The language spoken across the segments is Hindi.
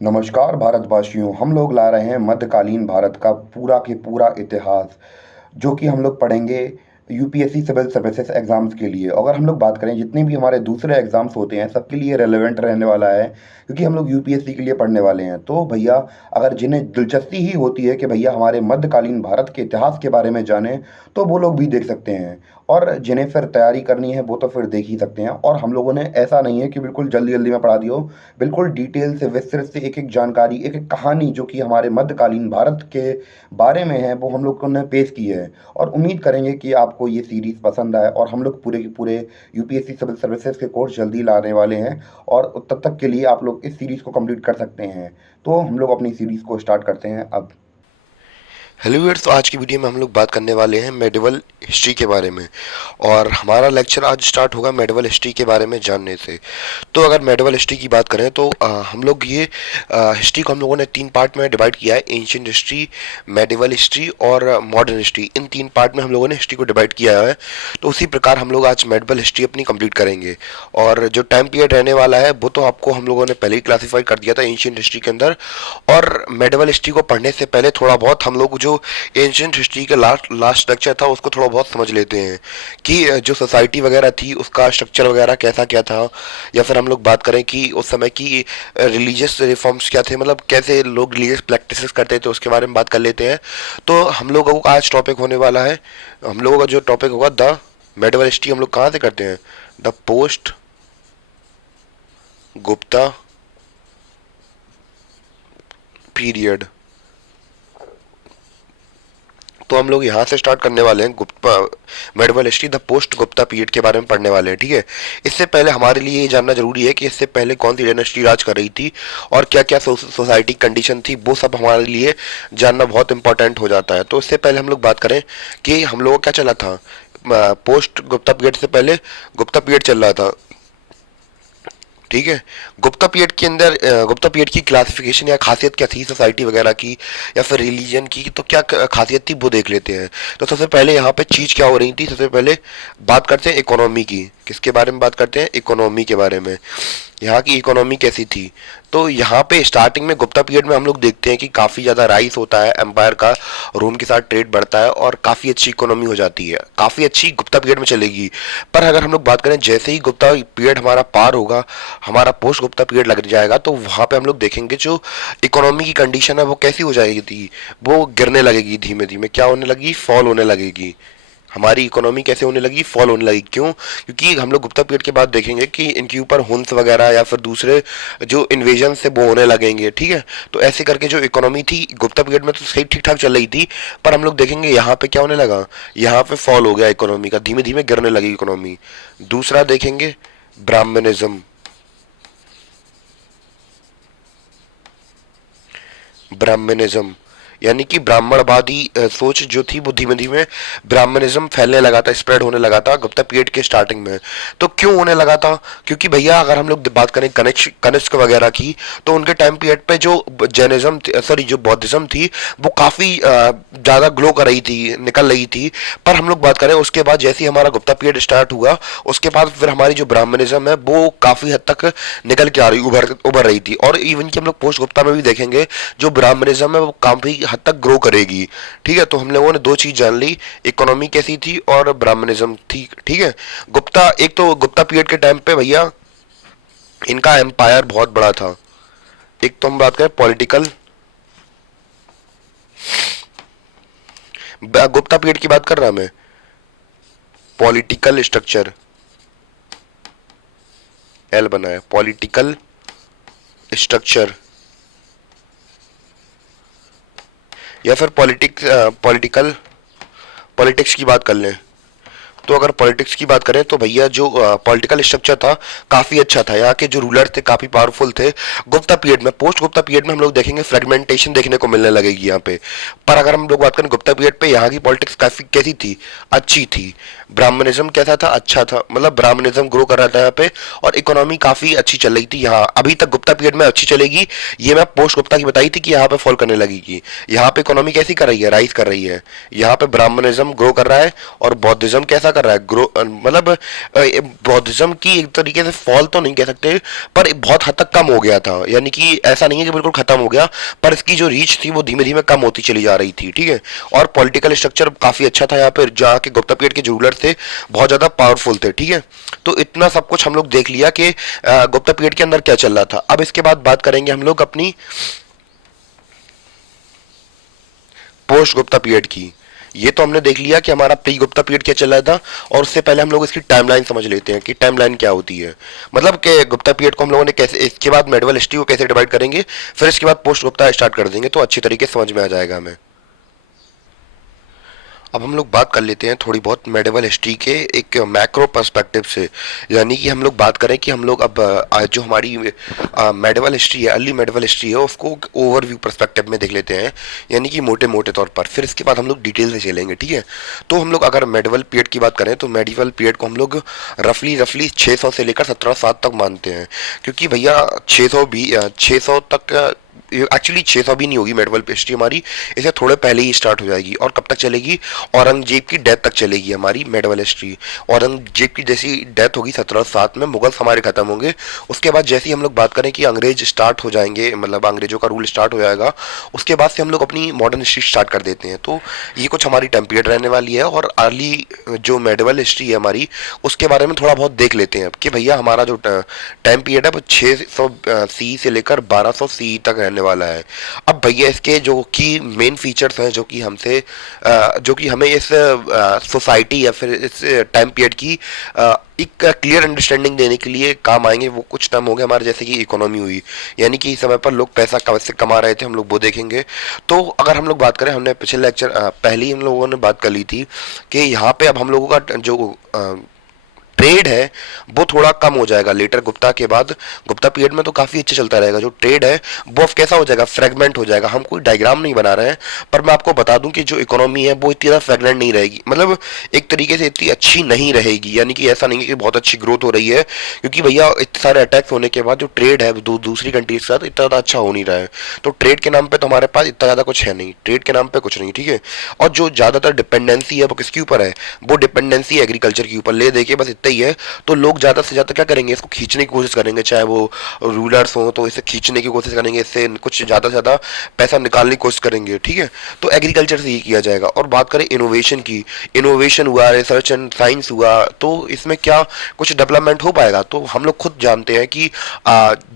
नमस्कार भारतवासियों। हम लोग ला रहे हैं मध्यकालीन भारत का पूरा के पूरा इतिहास, जो कि हम लोग पढ़ेंगे यूपीएससी सिविल सर्विसेज एग्ज़ाम्स के लिए। अगर हम लोग बात करें जितने भी हमारे दूसरे एग्ज़ाम्स होते हैं सबके लिए रेलेवेंट रहने वाला है, क्योंकि हम लोग यूपीएससी के लिए पढ़ने वाले हैं। तो भैया, अगर जिन्हें दिलचस्पी ही होती है कि भैया हमारे मध्यकालीन भारत के इतिहास के बारे में जानें, तो वो लोग भी देख सकते हैं। और जिन्हें फिर तैयारी करनी है वो तो फिर देख ही सकते हैं। और हम लोगों ने ऐसा नहीं है कि बिल्कुल जल्दी जल्दी में पढ़ा दियो, बिल्कुल डिटेल से विस्तृत से एक एक जानकारी, एक एक कहानी जो कि हमारे मध्यकालीन भारत के बारे में है, वो हम लोग ने पेश की है। और उम्मीद करेंगे कि आपको ये सीरीज़ पसंद आए। और हम लोग पूरे के पूरे यूपीएससी सिविल सर्विसेज के कोर्स जल्दी लाने वाले हैं, और तब तक के लिए आप लोग इस सीरीज़ को कंप्लीट कर सकते हैं। तो हम लोग अपनी सीरीज़ को स्टार्ट करते हैं अब। हेलो व्यूअर्स, तो आज की वीडियो में हम लोग बात करने वाले हैं मेडिवल हिस्ट्री के बारे में। और हमारा लेक्चर आज स्टार्ट होगा मेडिवल हिस्ट्री के बारे में जानने से। तो अगर मेडिवल हिस्ट्री की बात करें तो हम लोग ये हिस्ट्री को हम लोगों ने तीन पार्ट में डिवाइड किया है। एंशिएंट हिस्ट्री, मेडिवल हिस्ट्री और मॉडर्न हिस्ट्री, इन तीन पार्ट में हम लोगों ने हिस्ट्री को डिवाइड किया है। तो उसी प्रकार हम लोग आज मेडिवल हिस्ट्री अपनी कंप्लीट करेंगे। और जो टाइम पीरियड रहने वाला है वो तो आपको हम लोगों ने पहले ही क्लासीफाई कर दिया था एंशिएंट हिस्ट्री के अंदर। और मेडिवल हिस्ट्री को पढ़ने से पहले थोड़ा बहुत हम लोग जो एंशिएंट हिस्ट्री का लास्ट लेक्चर था उसको थोड़ा बहुत समझ लेते हैं कि जो सोसाइटी वगैरह थी उसका स्ट्रक्चर वगैरह कैसा क्या था। या फिर हम लोग बात करें कि उस समय की रिलीजियस रिफॉर्म्स क्या थे, मतलब कैसे लोग रिलीजियस प्रैक्टिसेस करते थे, उसके बारे में बात कर लेते हैं। तो हम लोगों का आज टॉपिक होने वाला है, हम लोगों का जो टॉपिक होगा द मेडिवल हिस्ट्री। हम लोग कहाँ से करते हैं? The post Gupta period. तो हम लोग यहाँ से स्टार्ट करने वाले हैं Gupta medieval history the post Gupta period के बारे में पढ़ने वाले हैं, ठीक है। इससे पहले हमारे लिए ये जानना जरूरी है कि इससे पहले कौन सी डायनेस्टी राज कर रही थी और क्या क्या सोसाइटी कंडीशन थी, वो सब हमारे लिए जानना बहुत इंपॉर्टेंट हो जाता है। तो इससे पहले हम लोग बात करें कि हम लोगों को क्या चला था। पोस्ट गुप्ता पीरियड से पहले गुप्ता पीरियड चल रहा था, ठीक है। गुप्ता पीरियड के अंदर गुप्ता पीरियड की क्लासिफिकेशन या खासियत क्या थी सोसाइटी वगैरह की या फिर रिलीजन की, तो क्या खासियत थी वो देख लेते हैं। तो सबसे पहले यहाँ पे चीज क्या हो रही थी, सबसे पहले बात करते हैं इकोनॉमी की। किसके बारे में बात करते हैं? इकोनॉमी के बारे में। यहाँ की इकोनॉमी कैसी थी? तो यहाँ पे स्टार्टिंग में गुप्ता पीरियड में हम लोग देखते हैं कि काफ़ी ज़्यादा राइस होता है एम्पायर का, रोम के साथ ट्रेड बढ़ता है और काफ़ी अच्छी इकोनॉमी हो जाती है, काफ़ी अच्छी गुप्ता पीरियड में चलेगी। पर अगर हम लोग बात करें जैसे ही गुप्ता पीरियड हमारा पार होगा, हमारा पोस्ट गुप्ता पीरियड लग जाएगा, तो वहाँ पे हम लोग देखेंगे जो इकोनॉमी की कंडीशन है वो कैसी हो जाएगी, वो गिरने लगेगी धीमे धीमे। क्या होने लगी? फॉल होने लगेगी। हमारी इकोनॉमी कैसे होने लगी? फॉल होने लगी। क्यों? क्योंकि हम लोग गुप्ता पीरियड के बाद देखेंगे कि इनके ऊपर हुन्स वगैरह या फिर दूसरे जो इन्वेजन से वो होने लगेंगे, ठीक है। तो ऐसे करके जो इकोनॉमी थी गुप्ता पीरियड में तो सही ठीक ठाक चल रही थी, पर हम लोग देखेंगे यहाँ पे क्या होने लगा, यहाँ पे फॉल हो गया इकोनॉमी का, धीमे धीमे गिरने लगी इकोनॉमी। दूसरा देखेंगे ब्राह्मणिज्म। ब्राह्मणिज्म यानी कि ब्राह्मणवादी सोच जो थी वो धीमे धीमे ब्राह्मणिज्म फैलने लगा था, स्प्रेड होने लगा था गुप्ता पीरियड के स्टार्टिंग में। तो क्यों होने लगा था? क्योंकि भैया अगर हम लोग बात करें कनिष्क वगैरह की, तो उनके टाइम पीरियड पे जो जैनिज्म सॉरी जो बौद्धिज्म थी वो काफी ज्यादा ग्लो कर रही थी, निकल रही थी। पर हम लोग बात करें उसके बाद जैसे ही हमारा गुप्ता पीरियड स्टार्ट हुआ, उसके बाद फिर हमारी जो ब्राह्मणिज्म है वो काफी हद तक निकल के आ रही, उभर उभर रही थी। और इवन कि हम लोग पोस्ट गुप्ता में भी देखेंगे जो ब्राह्मणिज्म है वो काफी हद तक ग्रो करेगी, ठीक है। तो हम लोगों ने दो चीज जान ली, इकोनॉमी कैसी थी और ब्राह्मणिज्म थी, ठीक है। गुप्ता एक तो गुप्ता पीरियड के टाइम पे भैया इनका एम्पायर बहुत बड़ा था। एक तो हम बात करें पॉलिटिकल, गुप्ता पीरियड की बात कर रहा मैं, पॉलिटिकल स्ट्रक्चर, एल बना है, पॉलिटिकल स्ट्रक्चर या फिर पॉलिटिकल पॉलिटिक्स की बात कर लें। तो अगर पॉलिटिक्स की बात करें तो भैया जो पॉलिटिकल स्ट्रक्चर था काफी अच्छा था, यहाँ के जो रूलर थे काफी पावरफुल थे। गुप्ता पीरियड में, पोस्ट गुप्ता पीरियड में हम लोग देखेंगे फ्रेगमेंटेशन देखने को मिलने लगेगी यहाँ पे। पर अगर हम लोग बात करें गुप्ता पीरियड पे, यहाँ की पॉलिटिक्स काफी कैसी थी? अच्छी थी। ब्राह्मणिज्म कैसा था? अच्छा था, मतलब ब्राह्मणिज्म ग्रो कर रहा था यहाँ पे और इकोनॉमी काफी अच्छी चल रही थी। यहाँ अभी तक गुप्ता पीरियड में अच्छी चलेगी, ये मैं पोस्ट गुप्ता की बताई थी कि यहाँ पे फॉल करने लगेगी। यहाँ पे इकोनॉमी कैसी कर रही है? राइज कर रही है। यहाँ पे ब्राह्मणिज्म ग्रो कर रहा है और बौद्धिज्म कैसा कैसा कर रहा है, ग्रो मतलब बौद्धिज्म की एक तरीके से फॉल तो नहीं कह सकते, पर बहुत हद तक कम हो गया था। यानी कि ऐसा नहीं है कि बिल्कुल खत्म हो गया, पर इसकी जो रीच थी वो धीमे धीमे कम होती चली जा रही थी, ठीक है। और पॉलिटिकल स्ट्रक्चर काफी अच्छा था यहाँ पे, जहाँ के गुप्ता पीरियड के जो रूलर थे बहुत ज्यादा पावरफुल थे, ठीक है। तो इतना सब कुछ हम लोग देख लिया कि गुप्ता पीरियड के अंदर क्या चल रहा था। अब इसके बाद बात करेंगे हम लोग अपनी पोस्ट गुप्ता पीरियड की। ये तो हमने देख लिया कि हमारा प्री गुप्ता पीरियड क्या चल रहा था, और उससे पहले हम लोग इसकी टाइमलाइन समझ लेते हैं कि टाइमलाइन क्या होती है। मतलब कि गुप्ता पीरियड को हम लोगों ने कैसे, इसके बाद मेडिवल हिस्ट्री को कैसे डिवाइड करेंगे, फिर इसके बाद पोस्ट गुप्ता स्टार्ट कर देंगे, तो अच्छी तरीके से समझ में आ जाएगा हमें। अब हम लोग बात कर लेते हैं थोड़ी बहुत मेडिवल हिस्ट्री के एक मैक्रो पर्सपेक्टिव से। यानी कि हम लोग बात करें कि हम लोग अब जो हमारी मेडिवल हिस्ट्री है, अर्ली मेडिवल हिस्ट्री है, उसको ओवरव्यू पर्सपेक्टिव में देख लेते हैं, यानी कि मोटे मोटे तौर पर। फिर इसके बाद हम लोग डिटेल से चलेंगे, ठीक है। तो हम लोग अगर मेडिवल पीरियड की बात करें तो मेडिवल पीरियड को हम लोग रफली 600 से लेकर 1707 तक मानते हैं, क्योंकि भैया 600 तक एक्चुअली 600 भी नहीं होगी मेडिवल हिस्ट्री हमारी, इसे थोड़े पहले ही स्टार्ट हो जाएगी। और कब तक चलेगी, औरंगजेब की डेथ तक चलेगी हमारी मेडिवल हिस्ट्री। औरंगजेब की जैसी डेथ होगी 1707 में, मुगल्स हमारे खत्म होंगे। उसके बाद जैसे ही हम लोग बात करें कि अंग्रेज स्टार्ट हो जाएंगे, मतलब अंग्रेजों का रूल स्टार्ट हो जाएगा, उसके बाद से हम लोग अपनी मॉडर्न हिस्ट्री स्टार्ट कर देते हैं। तो ये कुछ हमारी टाइम पीरियड रहने वाली है। और अर्ली जो मेडिवल हिस्ट्री है हमारी, उसके बारे में थोड़ा बहुत देख लेते हैं कि भैया हमारा जो टाइम पीरियड है वो 600 सी से लेकर 1200 सी तक रहने वाला है। अब भैया इसके जो कि मेन फीचर्स हैं, जो कि हमें इस सोसाइटी या फिर इस टाइम पीरियड की एक क्लियर अंडरस्टैंडिंग देने के लिए काम आएंगे, वो कुछ टर्म हो गए हमारे, जैसे कि इकोनॉमी हुई, यानी कि इस समय पर लोग पैसा कैसे कमा रहे थे, हम लोग वो देखेंगे। तो अगर हम लोग बात करें, हमने पिछले लेक्चर पहले ही हम लोगों ने बात कर ली थी कि यहाँ पे अब हम लोगों का जो ट्रेड है वो थोड़ा कम हो जाएगा लेटर गुप्ता के बाद। गुप्ता पीरियड में तो काफी अच्छा चलता रहेगा, जो ट्रेड है वो अब कैसा हो जाएगा, फ्रेगमेंट हो जाएगा। हम कोई डायग्राम नहीं बना रहे हैं, पर मैं आपको बता दूं कि जो इकोनॉमी है वो इतनी ज्यादा फ्रेगमेंट नहीं रहेगी, मतलब एक तरीके से इतनी अच्छी नहीं रहेगी। यानी कि ऐसा नहीं है कि बहुत अच्छी ग्रोथ हो रही है, क्योंकि भैया इतने सारे अटैक्स होने के बाद जो ट्रेड है दूसरी कंट्रीज के साथ इतना ज्यादा अच्छा हो नहीं रहा है। तो ट्रेड के नाम पे तो हमारे पास इतना ज्यादा कुछ है नहीं, ट्रेड के नाम पे कुछ नहीं, ठीक है। और जो ज्यादातर डिपेंडेंसी है वो किसके ऊपर है, वो डिपेंडेंसी एग्रीकल्चर के ऊपर ले देखिए, बस इतना ही है। तो लोग ज्यादा से ज्यादा क्या करेंगे, इसको खींचने की कोशिश करेंगे, चाहे वो रूलर्स हो तो इसे खींचने की कोशिश करेंगे, इससे कुछ ज्यादा से ज्यादा पैसा निकालने की कोशिश करेंगे, ठीक है। तो एग्रीकल्चर से ये किया जाएगा। और बात करें इनोवेशन की, इनोवेशन हुआ, रिसर्च एंड साइंस हुआ, तो इसमें क्या कुछ डेवलपमेंट हो पाएगा। तो हम लोग खुद जानते हैं कि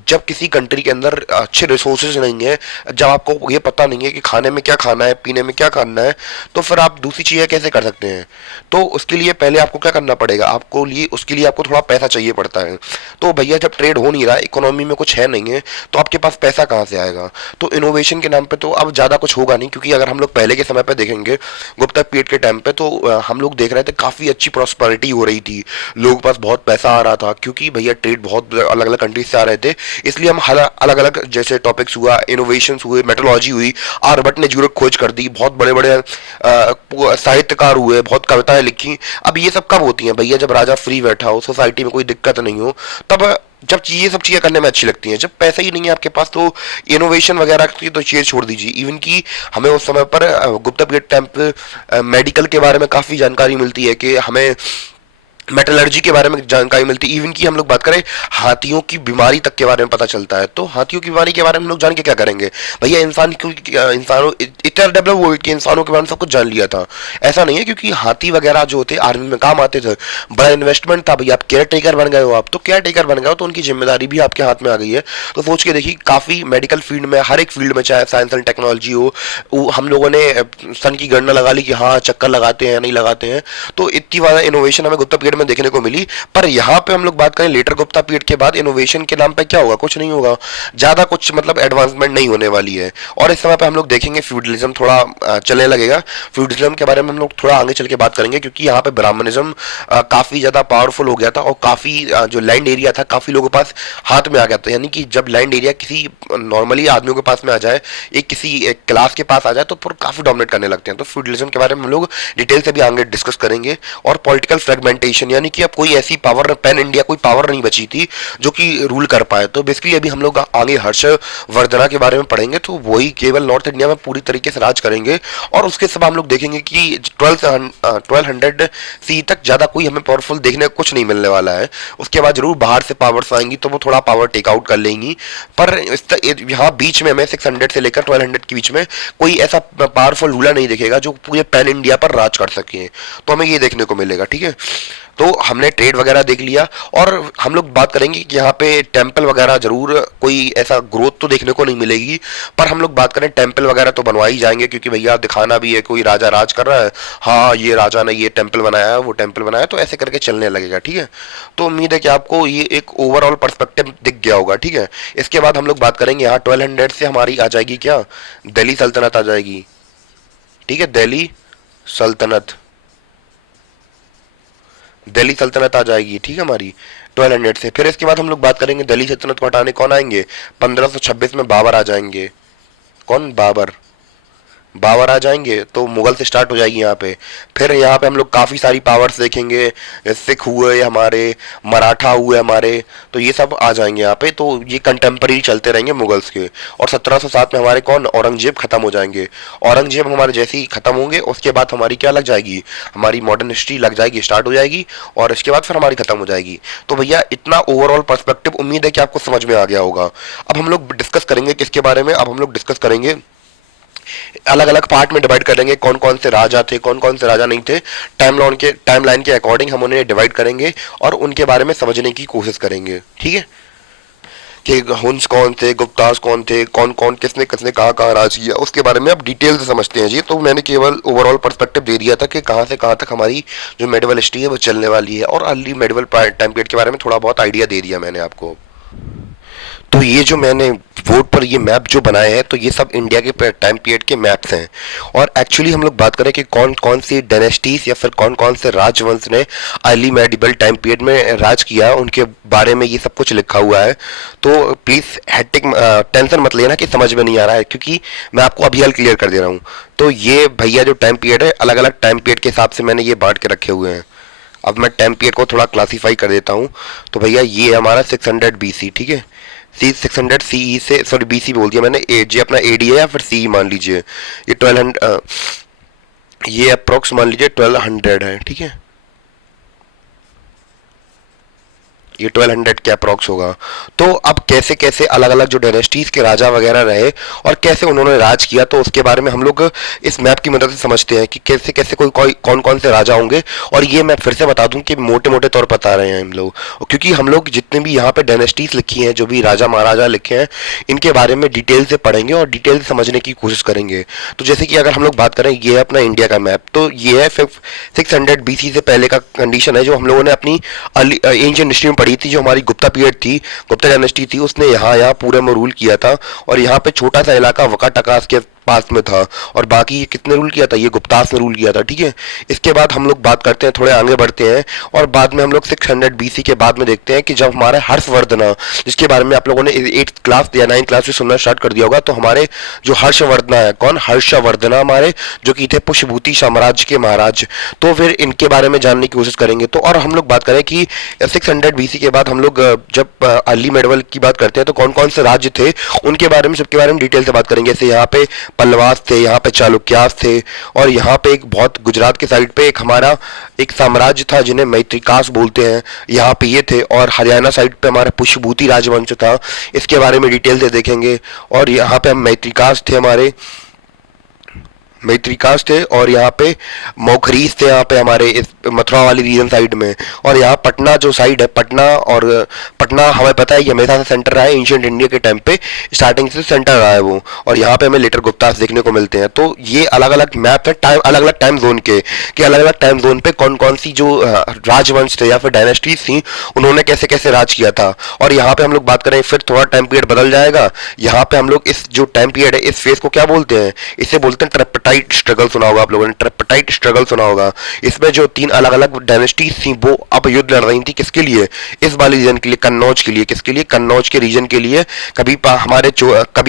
जब किसी कंट्री के अंदर अच्छे रिसोर्सेज नहीं है, जब आपको ये पता नहीं है कि खाने में क्या खाना है, पीने में क्या खाना है, तो फिर आप दूसरी चीजें कैसे कर सकते हैं। तो उसके लिए पहले आपको क्या करना पड़ेगा, उसके लिए आपको थोड़ा पैसा चाहिए पड़ता है। तो भैया जब ट्रेड हो नहीं रहा, इकोनॉमी में कुछ है नहीं है, तो आपके पास पैसा कहाँ से आएगा। तो इनोवेशन के नाम पे तो अब ज्यादा कुछ होगा नहीं, क्योंकि अगर हम लोग पहले के समय पे देखेंगे, गुप्ता पीरियड के टाइम पे, तो हम लोग देख रहे थे काफी अच्छी प्रॉस्पेरिटी हो रही थी, लोगों के पास बहुत पैसा आ रहा था, क्योंकि भैया ट्रेड बहुत अलग अलग कंट्रीज से आ रहे थे। इसलिए हम अलग अलग जैसे टॉपिक्स हुआ, इनोवेशन हुए, मेट्रोलॉजी हुई, आर्यभट्ट ने यूरोप खोज कर दी, बहुत बड़े बड़े साहित्यकार हुए, बहुत कविताएं लिखी। अब ये सब कब होती हैं भैया, जब राजा फ्री बैठा हो, सोसाइटी में कोई दिक्कत नहीं हो, तब जब ये सब चीजें करने में अच्छी लगती हैं। जब पैसा ही नहीं है आपके पास, तो इनोवेशन वगैरह की तो चीज छोड़ दीजिए। इवन कि हमें उस समय पर गुप्ता पीरियड टाइम पे मेडिकल के बारे में काफी जानकारी मिलती है, कि हमें मेटलर्जी के बारे में जानकारी मिलती है। इवन की हम लोग बात करें हाथियों की बीमारी तक के बारे में पता चलता है। तो हाथियों की बीमारी के बारे में हम लोग जान के क्या करेंगे भैया, इंसानों इतना डेवलप हो कि इंसानों के बारे में सब कुछ जान लिया था। ऐसा नहीं है, क्योंकि हाथी वगैरह जो होते आर्मी में काम आते थे, बड़ा इन्वेस्टमेंट था भैया। आप केयर टेकर बन गए हो, आप तो केयर टेकर बन गए हो, तो उनकी जिम्मेदारी भी आपके हाथ में आ गई है। तो सोच के देखिए, काफी मेडिकल फील्ड में, हर एक फील्ड में, चाहे साइंस एंड टेक्नोलॉजी हो, हम लोगों ने सन की गणना लगा ली कि हाँ चक्कर लगाते हैं नहीं लगाते हैं। तो इतनी ज्यादा इनोवेशन हमें गुप्ता पीरियड में देखने को मिली। पर यहाँ पे हम लोग बात करें लेटर गुप्ता पीरियड के बाद, इनोवेशन के नाम पे क्या होगा, कुछ नहीं होगा, ज्यादा कुछ मतलब एडवांसमेंट नहीं होने वाली है। और इस समय पे हम लोग देखेंगे फ्यूडलिज्म थोड़ा चलने लगेगा। फ्यूडलिज्म के बारे में हम लोग थोड़ा आगे चल के बात करेंगे, क्योंकि यहाँ पे ब्राह्मणिज्म काफी ज्यादा पावरफुल हो गया था, और काफी जो लैंड एरिया था काफी लोगों के पास हाथ में आ गया था। यानी कि जब लैंड एरिया किसी नॉर्मली आदमियों के पास में आ जाए, किसी क्लास के पास आ जाए, तो काफी डोमिनेट करने लगते हैं। तो फ्यूडलिज्म के बारे में हम लोग डिटेल से भी आगे डिस्कस करेंगे। और पॉलिटिकल फ्रेगमेंटेशन यूनिफिकेशन, यानी कि अब कोई ऐसी पावर, पैन इंडिया कोई पावर नहीं बची थी जो कि रूल कर पाए। तो बेसिकली अभी हम लोग आगे हर्षवर्धना के बारे में पढ़ेंगे, तो वही केवल नॉर्थ इंडिया में पूरी तरीके से राज करेंगे। और उसके सब हम लोग देखेंगे कि 1200 सी तक ज़्यादा कोई हमें पावरफुल देखने को कुछ नहीं मिलने वाला है। उसके बाद जरूर बाहर से पावर्स आएंगी तो वो थोड़ा पावर टेक आउट कर लेंगी, पर यहाँ बीच में हमें 600 से लेकर 1200 के बीच में कोई ऐसा पावरफुल रूलर नहीं दिखेगा जो पूरे पैन इंडिया पर राज कर सके। तो हमें ये देखने को मिलेगा, ठीक है। तो हमने ट्रेड वगैरह देख लिया, और हम लोग बात करेंगे कि यहाँ पे टेम्पल वगैरह जरूर कोई ऐसा ग्रोथ तो देखने को नहीं मिलेगी, पर हम लोग बात करें टेम्पल वगैरह तो बनवा ही जाएंगे, क्योंकि भैया दिखाना भी है कोई राजा राज कर रहा है, हाँ ये राजा ने ये टेम्पल बनाया है, वो टेम्पल बनाया, तो ऐसे करके चलने लगेगा, ठीक है। तो उम्मीद है कि आपको ये एक ओवरऑल पर्सपेक्टिव दिख गया होगा, ठीक है। इसके बाद हम लोग बात करेंगे, यहाँ 1200 से हमारी आ जाएगी क्या, दिल्ली सल्तनत आ जाएगी, ठीक है। दिल्ली सल्तनत आ जाएगी, ठीक है, हमारी 1200 से। फिर इसके बाद हम लोग बात करेंगे दिल्ली सल्तनत को हटाने कौन आएंगे, 1526 में बाबर आ जाएंगे। कौन, बाबर आ जाएंगे, तो मुगल से स्टार्ट हो जाएगी यहाँ पे। फिर यहाँ पे हम लोग काफ़ी सारी पावर्स देखेंगे, सिख हुए हमारे, मराठा हुए हमारे, तो ये सब आ जाएंगे यहाँ पे। तो ये कंटेम्पररी चलते रहेंगे मुगल्स के। और 1707 में हमारे कौन, औरंगजेब खत्म हो जाएंगे। औरंगजेब हमारे जैसे ही खत्म होंगे उसके बाद हमारी क्या लग जाएगी, हमारी मॉडर्न हिस्ट्री लग जाएगी, स्टार्ट हो जाएगी, और इसके बाद फिर हमारी खत्म हो जाएगी। तो भैया इतना ओवरऑल पर्सपेक्टिव उम्मीद है कि आपको समझ में आ गया होगा। अब हम लोग डिस्कस करेंगे किसके बारे में, अब हम लोग डिस्कस करेंगे, अलग अलग पार्ट में डिवाइड करेंगे, कौन कौन से राजा थे, कौन कौन से राजा नहीं थे, टाइमलाइन के अकॉर्डिंग हम उन्हें डिवाइड करेंगे और उनके बारे में समझने की कोशिश करेंगे, ठीक है। कि हुंस कौन थे, गुप्तास कौन थे, कौन कौन किसने किसने कहाँ कहाँ राज किया, उसके बारे में अब डिटेल से समझते हैं जी। तो मैंने केवल ओवरऑल पर्सपेक्टिव दे दिया था कि कहाँ से कहाँ तक हमारी जो मेडिवल हिस्ट्री है वो चलने वाली है, और अर्ली मेडिवल टाइम पीरियड के बारे में थोड़ा बहुत आइडिया दे दिया मैंने आपको। तो ये जो मैंने बोर्ड पर ये मैप जो बनाए हैं, तो ये सब इंडिया के टाइम पीरियड के मैप्स हैं। और एक्चुअली हम लोग बात करें कि कौन कौन सी डायनेस्टीज या फिर कौन कौन से राजवंश ने अर्ली मेडिवल टाइम पीरियड में राज किया, उनके बारे में ये सब कुछ लिखा हुआ है। तो प्लीज़ हेक्टिक टेंशन मत लेना कि समझ में नहीं आ रहा है, क्योंकि मैं आपको अभी हल क्लियर कर दे रहा हूँ। तो ये भैया जो टाइम पीरियड है, अलग अलग टाइम पीरियड के हिसाब से मैंने ये बांट के रखे हुए हैं। अब मैं टाइम पीरियड को थोड़ा क्लासीफाई कर देता हूँ। तो भैया ये हमारा 600 BC, ठीक है, 600 CE से, सॉरी BC बोल दिया मैंने, जी अपना AD है या फिर CE मान लीजिए। ये 1200, ये अप्रोक्स मान लीजिए 1200 है, ठीक है, ये 1200 के अप्रॉक्स होगा। तो अब कैसे कैसे अलग अलग जो डायनेस्टीज के राजा वगैरह रहे और कैसे उन्होंने राज किया, तो उसके बारे में हम लोग इस मैप की मदद से समझते हैं कि कैसे कैसे कौन कौन से राजा होंगे। और ये मैं फिर से बता दूं कि मोटे मोटे तौर पर बता रहे हैं हम लोग, क्योंकि हम लोग जितने भी यहाँ पे डायनेस्टीज लिखी हैं, जो भी राजा महाराजा लिखे हैं, इनके बारे में डिटेल से पढ़ेंगे और डिटेल से समझने की कोशिश करेंगे। तो जैसे कि अगर हम लोग बात करें, ये है अपना इंडिया का मैप, तो ये है 600 BC से पहले का कंडीशन है, जो हम लोगों ने अपनी एंशिएंट हिस्ट्री में पड़ी थी, जो हमारी गुप्ता पीरियड थी, गुप्ता डायनेस्टी थी, उसने यहाँ पूरे में रूल किया था। और यहाँ पे छोटा सा इलाका वकाटकास के पास में था, और बाकी ये कितने रूल किया था, ये गुप्तास ने रूल किया था, ठीक है। इसके बाद हम लोग बात करते हैं, थोड़े आगे बढ़ते हैं, और बाद में हम लोग 600 BC के बाद में देखते हैं कि जब हमारे हर्षवर्धना, जिसके बारे में आप लोगों ने 8th क्लास या 9th क्लास में सुनना स्टार्ट कर दिया होगा, तो हमारे जो हर्षवर्धना है, कौन, हर्षवर्धना हमारे, जो कि थे पुष्यभूति साम्राज्य के महाराज। तो फिर इनके बारे में जानने की कोशिश करेंगे। तो और हम लोग बात करें कि 600 BC के बाद हम लोग जब अर्ली मेडिवल की बात करते हैं, तो कौन कौन से राज्य थे उनके बारे में, सबके बारे में डिटेल से बात करेंगे। जैसे यहाँ पे पल्लवास थे, यहाँ पे चालुक्यास थे, और यहाँ पे एक बहुत गुजरात के साइड पे एक हमारा एक साम्राज्य था जिन्हें मैत्रिकास बोलते हैं, यहाँ पे ये थे। और हरियाणा साइड पे हमारा पुष्यभूति राजवंश था, इसके बारे में डिटेल से देखेंगे। और यहाँ पे हम मैत्रिकास थे, हमारे मैत्रिकास थे, और यहाँ पे मौखरीस थे, यहाँ पे हमारे इस मथुरा वाली रीजन साइड में। और यहाँ पटना जो साइड है, पटना, और पटना हमें पता है ये हमेशा से सेंटर रहा है, एंशिएंट इंडिया के टाइम पे स्टार्टिंग से सेंटर रहा है वो, और यहाँ पे हमें लेटर गुप्तास देखने को मिलते हैं। तो ये अलग अलग मैप है टाइम, अलग अलग टाइम जोन के, कि अलग अलग टाइम जोन पे कौन कौन सी जो राजवंश थे या फिर डायनेस्टीज थी, उन्होंने कैसे कैसे राज किया था। और यहाँ पे हम लोग बात करें, फिर थोड़ा टाइम पीरियड बदल जाएगा। यहाँ पे हम लोग इस जो टाइम पीरियड है, इस फेज को क्या बोलते हैं, इसे बोलते हैं ट्रिपटाइट स्ट्रगल सुना होगा आप लोगों ने, ट्रिपटाइट स्ट्रगल सुना होगा। इसमें जो 3 अलग अलग डायनेस्टीज थी वो अब युद्ध लड़ रही थी, किसके लिए, इस वाले रीजन के लिए, कन्नौज के लिए। किसके लिए, कन्नौज के रीजन के लिए। कभी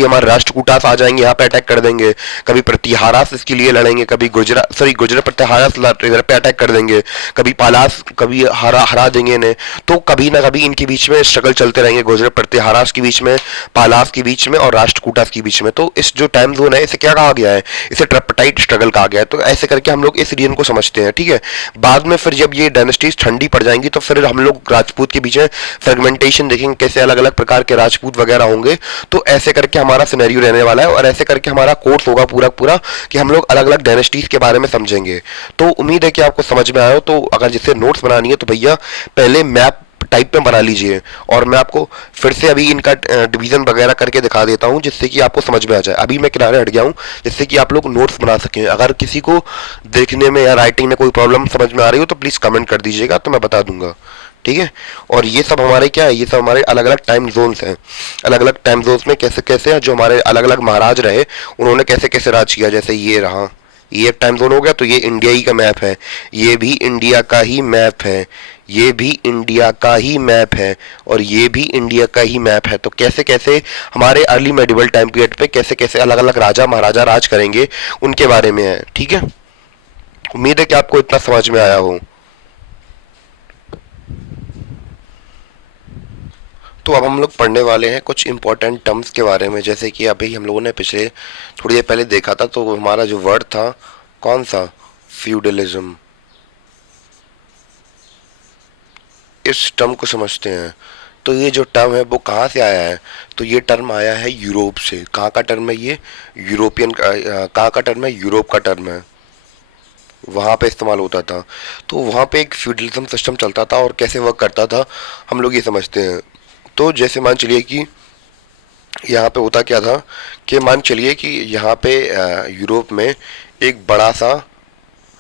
हमारे राष्ट्रकूटास आ जाएंगे, यहाँ पे अटैक कर देंगे, कभी प्रतिहारास इसके लिए लड़ेंगे, कभी गुजर प्रतिहारास इधर पे अटैक कर देंगे, कभी पालास, कभी हरा देंगे इन्हें। तो कभी ना कभी इनके बीच में स्ट्रगल चलते रहेंगे, गुजर प्रतिहारास के बीच में, पालास के बीच में और राष्ट्रकूटास के बीच में। तो इस जो टाइम जोन है इसे क्या कहा गया है, इसे ट्रिपटाइट स्ट्रगल कहा गया है। तो ऐसे करके हम लोग इस रीजन को समझते हैं, ठीक है। बाद में फिर जब ये डायनेस्टीज ठंडी पड़ जाएंगी तो फिर हम लोग राजपूत के बीच में फ्रेगमेंटेशन देखेंगे, कैसे अलग अलग प्रकार के राजपूत वगैरह होंगे। तो ऐसे करके हमारा सिनेरियो रहने वाला है और ऐसे करके हमारा कोर्स होगा पूरा पूरा कि हम लोग अलग अलग डायनेस्टीज के बारे में समझेंगे। तो उम्मीद है कि आपको समझ में आया हो। तो अगर जिससे नोट्स बनानी है तो भैया पहले मैप टाइप में बना लीजिए, और मैं आपको फिर से अभी इनका डिवीजन वगैरह करके दिखा देता हूं जिससे कि आपको समझ में आ जाए। अभी मैं किनारे हट गया हूं जिससे कि आप लोग नोट्स बना सकें। अगर किसी को देखने में या राइटिंग में कोई प्रॉब्लम समझ में आ रही हो तो प्लीज़ कमेंट कर दीजिएगा, तो मैं बता दूंगा, ठीक है। और ये सब हमारे क्या है, ये सब हमारे अलग अलग टाइम जोन्स हैं। अलग अलग टाइम जोन्स में कैसे कैसे जो हमारे अलग अलग महाराज रहे उन्होंने कैसे कैसे राज किया। जैसे ये रहा, ये एक टाइम जोन हो गया। तो ये इंडिया ही का मैप है, ये भी इंडिया का ही मैप है, ये भी इंडिया का ही मैप है, और ये भी इंडिया का ही मैप है। तो कैसे कैसे हमारे अर्ली मेडिवल टाइम पीरियड पे कैसे कैसे अलग अलग राजा महाराजा राज करेंगे उनके बारे में है, ठीक है। उम्मीद है कि आपको इतना समझ में आया हो। तो अब हम लोग पढ़ने वाले हैं कुछ इंपॉर्टेंट टर्म्स के बारे में। जैसे कि अभी हम लोगों ने पिछले थोड़ी देर पहले देखा था, तो हमारा जो वर्ड था कौन सा, फ्यूडलिज्म। इस टर्म को समझते हैं। तो ये जो टर्म है वो कहाँ से आया है, तो ये टर्म आया है यूरोप से। कहाँ का टर्म है ये, यूरोपियन कहाँ का टर्म है, यूरोप का टर्म है, वहाँ पे इस्तेमाल होता था। तो वहाँ पे एक फ्यूडलिज्म सिस्टम चलता था, और कैसे वर्क करता था हम लोग ये समझते हैं। तो जैसे मान चलिए कि यहाँ पे होता क्या था, कि मान चलिए कि यहाँ पे यूरोप में एक बड़ा सा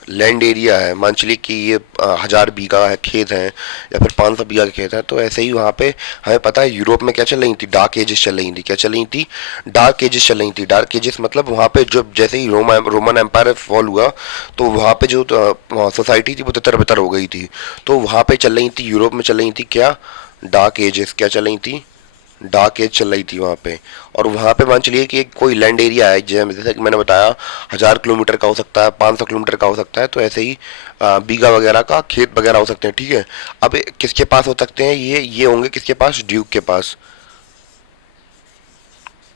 लैंड एरिया है। मान चलिए कि ये 1000 बीघा है खेत है, या फिर 500 बीघा के खेत है। तो ऐसे ही वहाँ पे हमें पता है यूरोप में क्या चल रही थी, डार्क एजेस चल रही थी। क्या चल रही थी, डार्क एजेस चल रही थी। डार्क एजेस मतलब वहाँ पे जो जैसे ही रोमन एम्पायर फॉल हुआ तो वहाँ पे जो सोसाइटी थी वो तितर बितर हो गई थी। तो वहाँ पे चल रही थी, यूरोप में चल रही थी क्या, डार्क एजेस। क्या चल रही थी, डार्क एज चल रही थी वहाँ पे। और वहाँ पे मान चलिए कि एक कोई लैंड एरिया है, जैसे कि मैंने बताया 1000 किलोमीटर का हो सकता है, 500 किलोमीटर का हो सकता है। तो ऐसे ही बीघा वगैरह का खेत वगैरह हो सकते हैं, ठीक है। अब किसके पास हो सकते हैं ये होंगे किसके पास, ड्यूक के पास।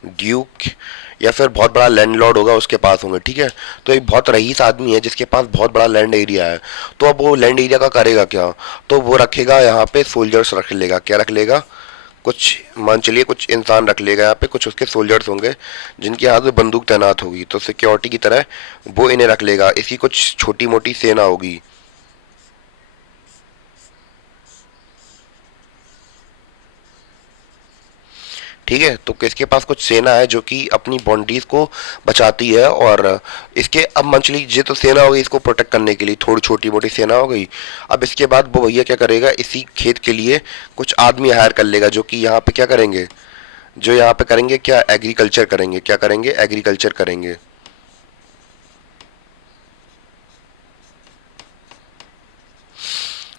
ड्यूक या फिर बहुत बड़ा लैंडलॉर्ड होगा उसके पास होंगे, ठीक है। तो एक बहुत रईस आदमी है जिसके पास बहुत बड़ा लैंड एरिया है। तो अब वो लैंड एरिया का करेगा क्या, तो वो रखेगा यहाँ पे सोल्जर्स रख लेगा। क्या रख लेगा, कुछ मान चलिए कुछ इंसान रख लेगा यहाँ पे, कुछ उसके सोल्जर्स होंगे जिनके हाथ में बंदूक तैनात होगी। तो सिक्योरिटी की तरह वो इन्हें रख लेगा। इसकी कुछ छोटी मोटी सेना होगी। ठीक है, तो किसके पास कुछ सेना है जो कि अपनी बाउंड्रीज को बचाती है। और इसके अब मान चलिए ये तो सेना हो गई इसको प्रोटेक्ट करने के लिए, थोड़ी छोटी मोटी सेना हो गई। अब इसके बाद वो भैया क्या करेगा, इसी खेत के लिए कुछ आदमी हायर कर लेगा जो कि यहाँ पे क्या करेंगे, जो यहाँ पे करेंगे क्या, एग्रीकल्चर करेंगे। क्या करेंगे, एग्रीकल्चर करेंगे।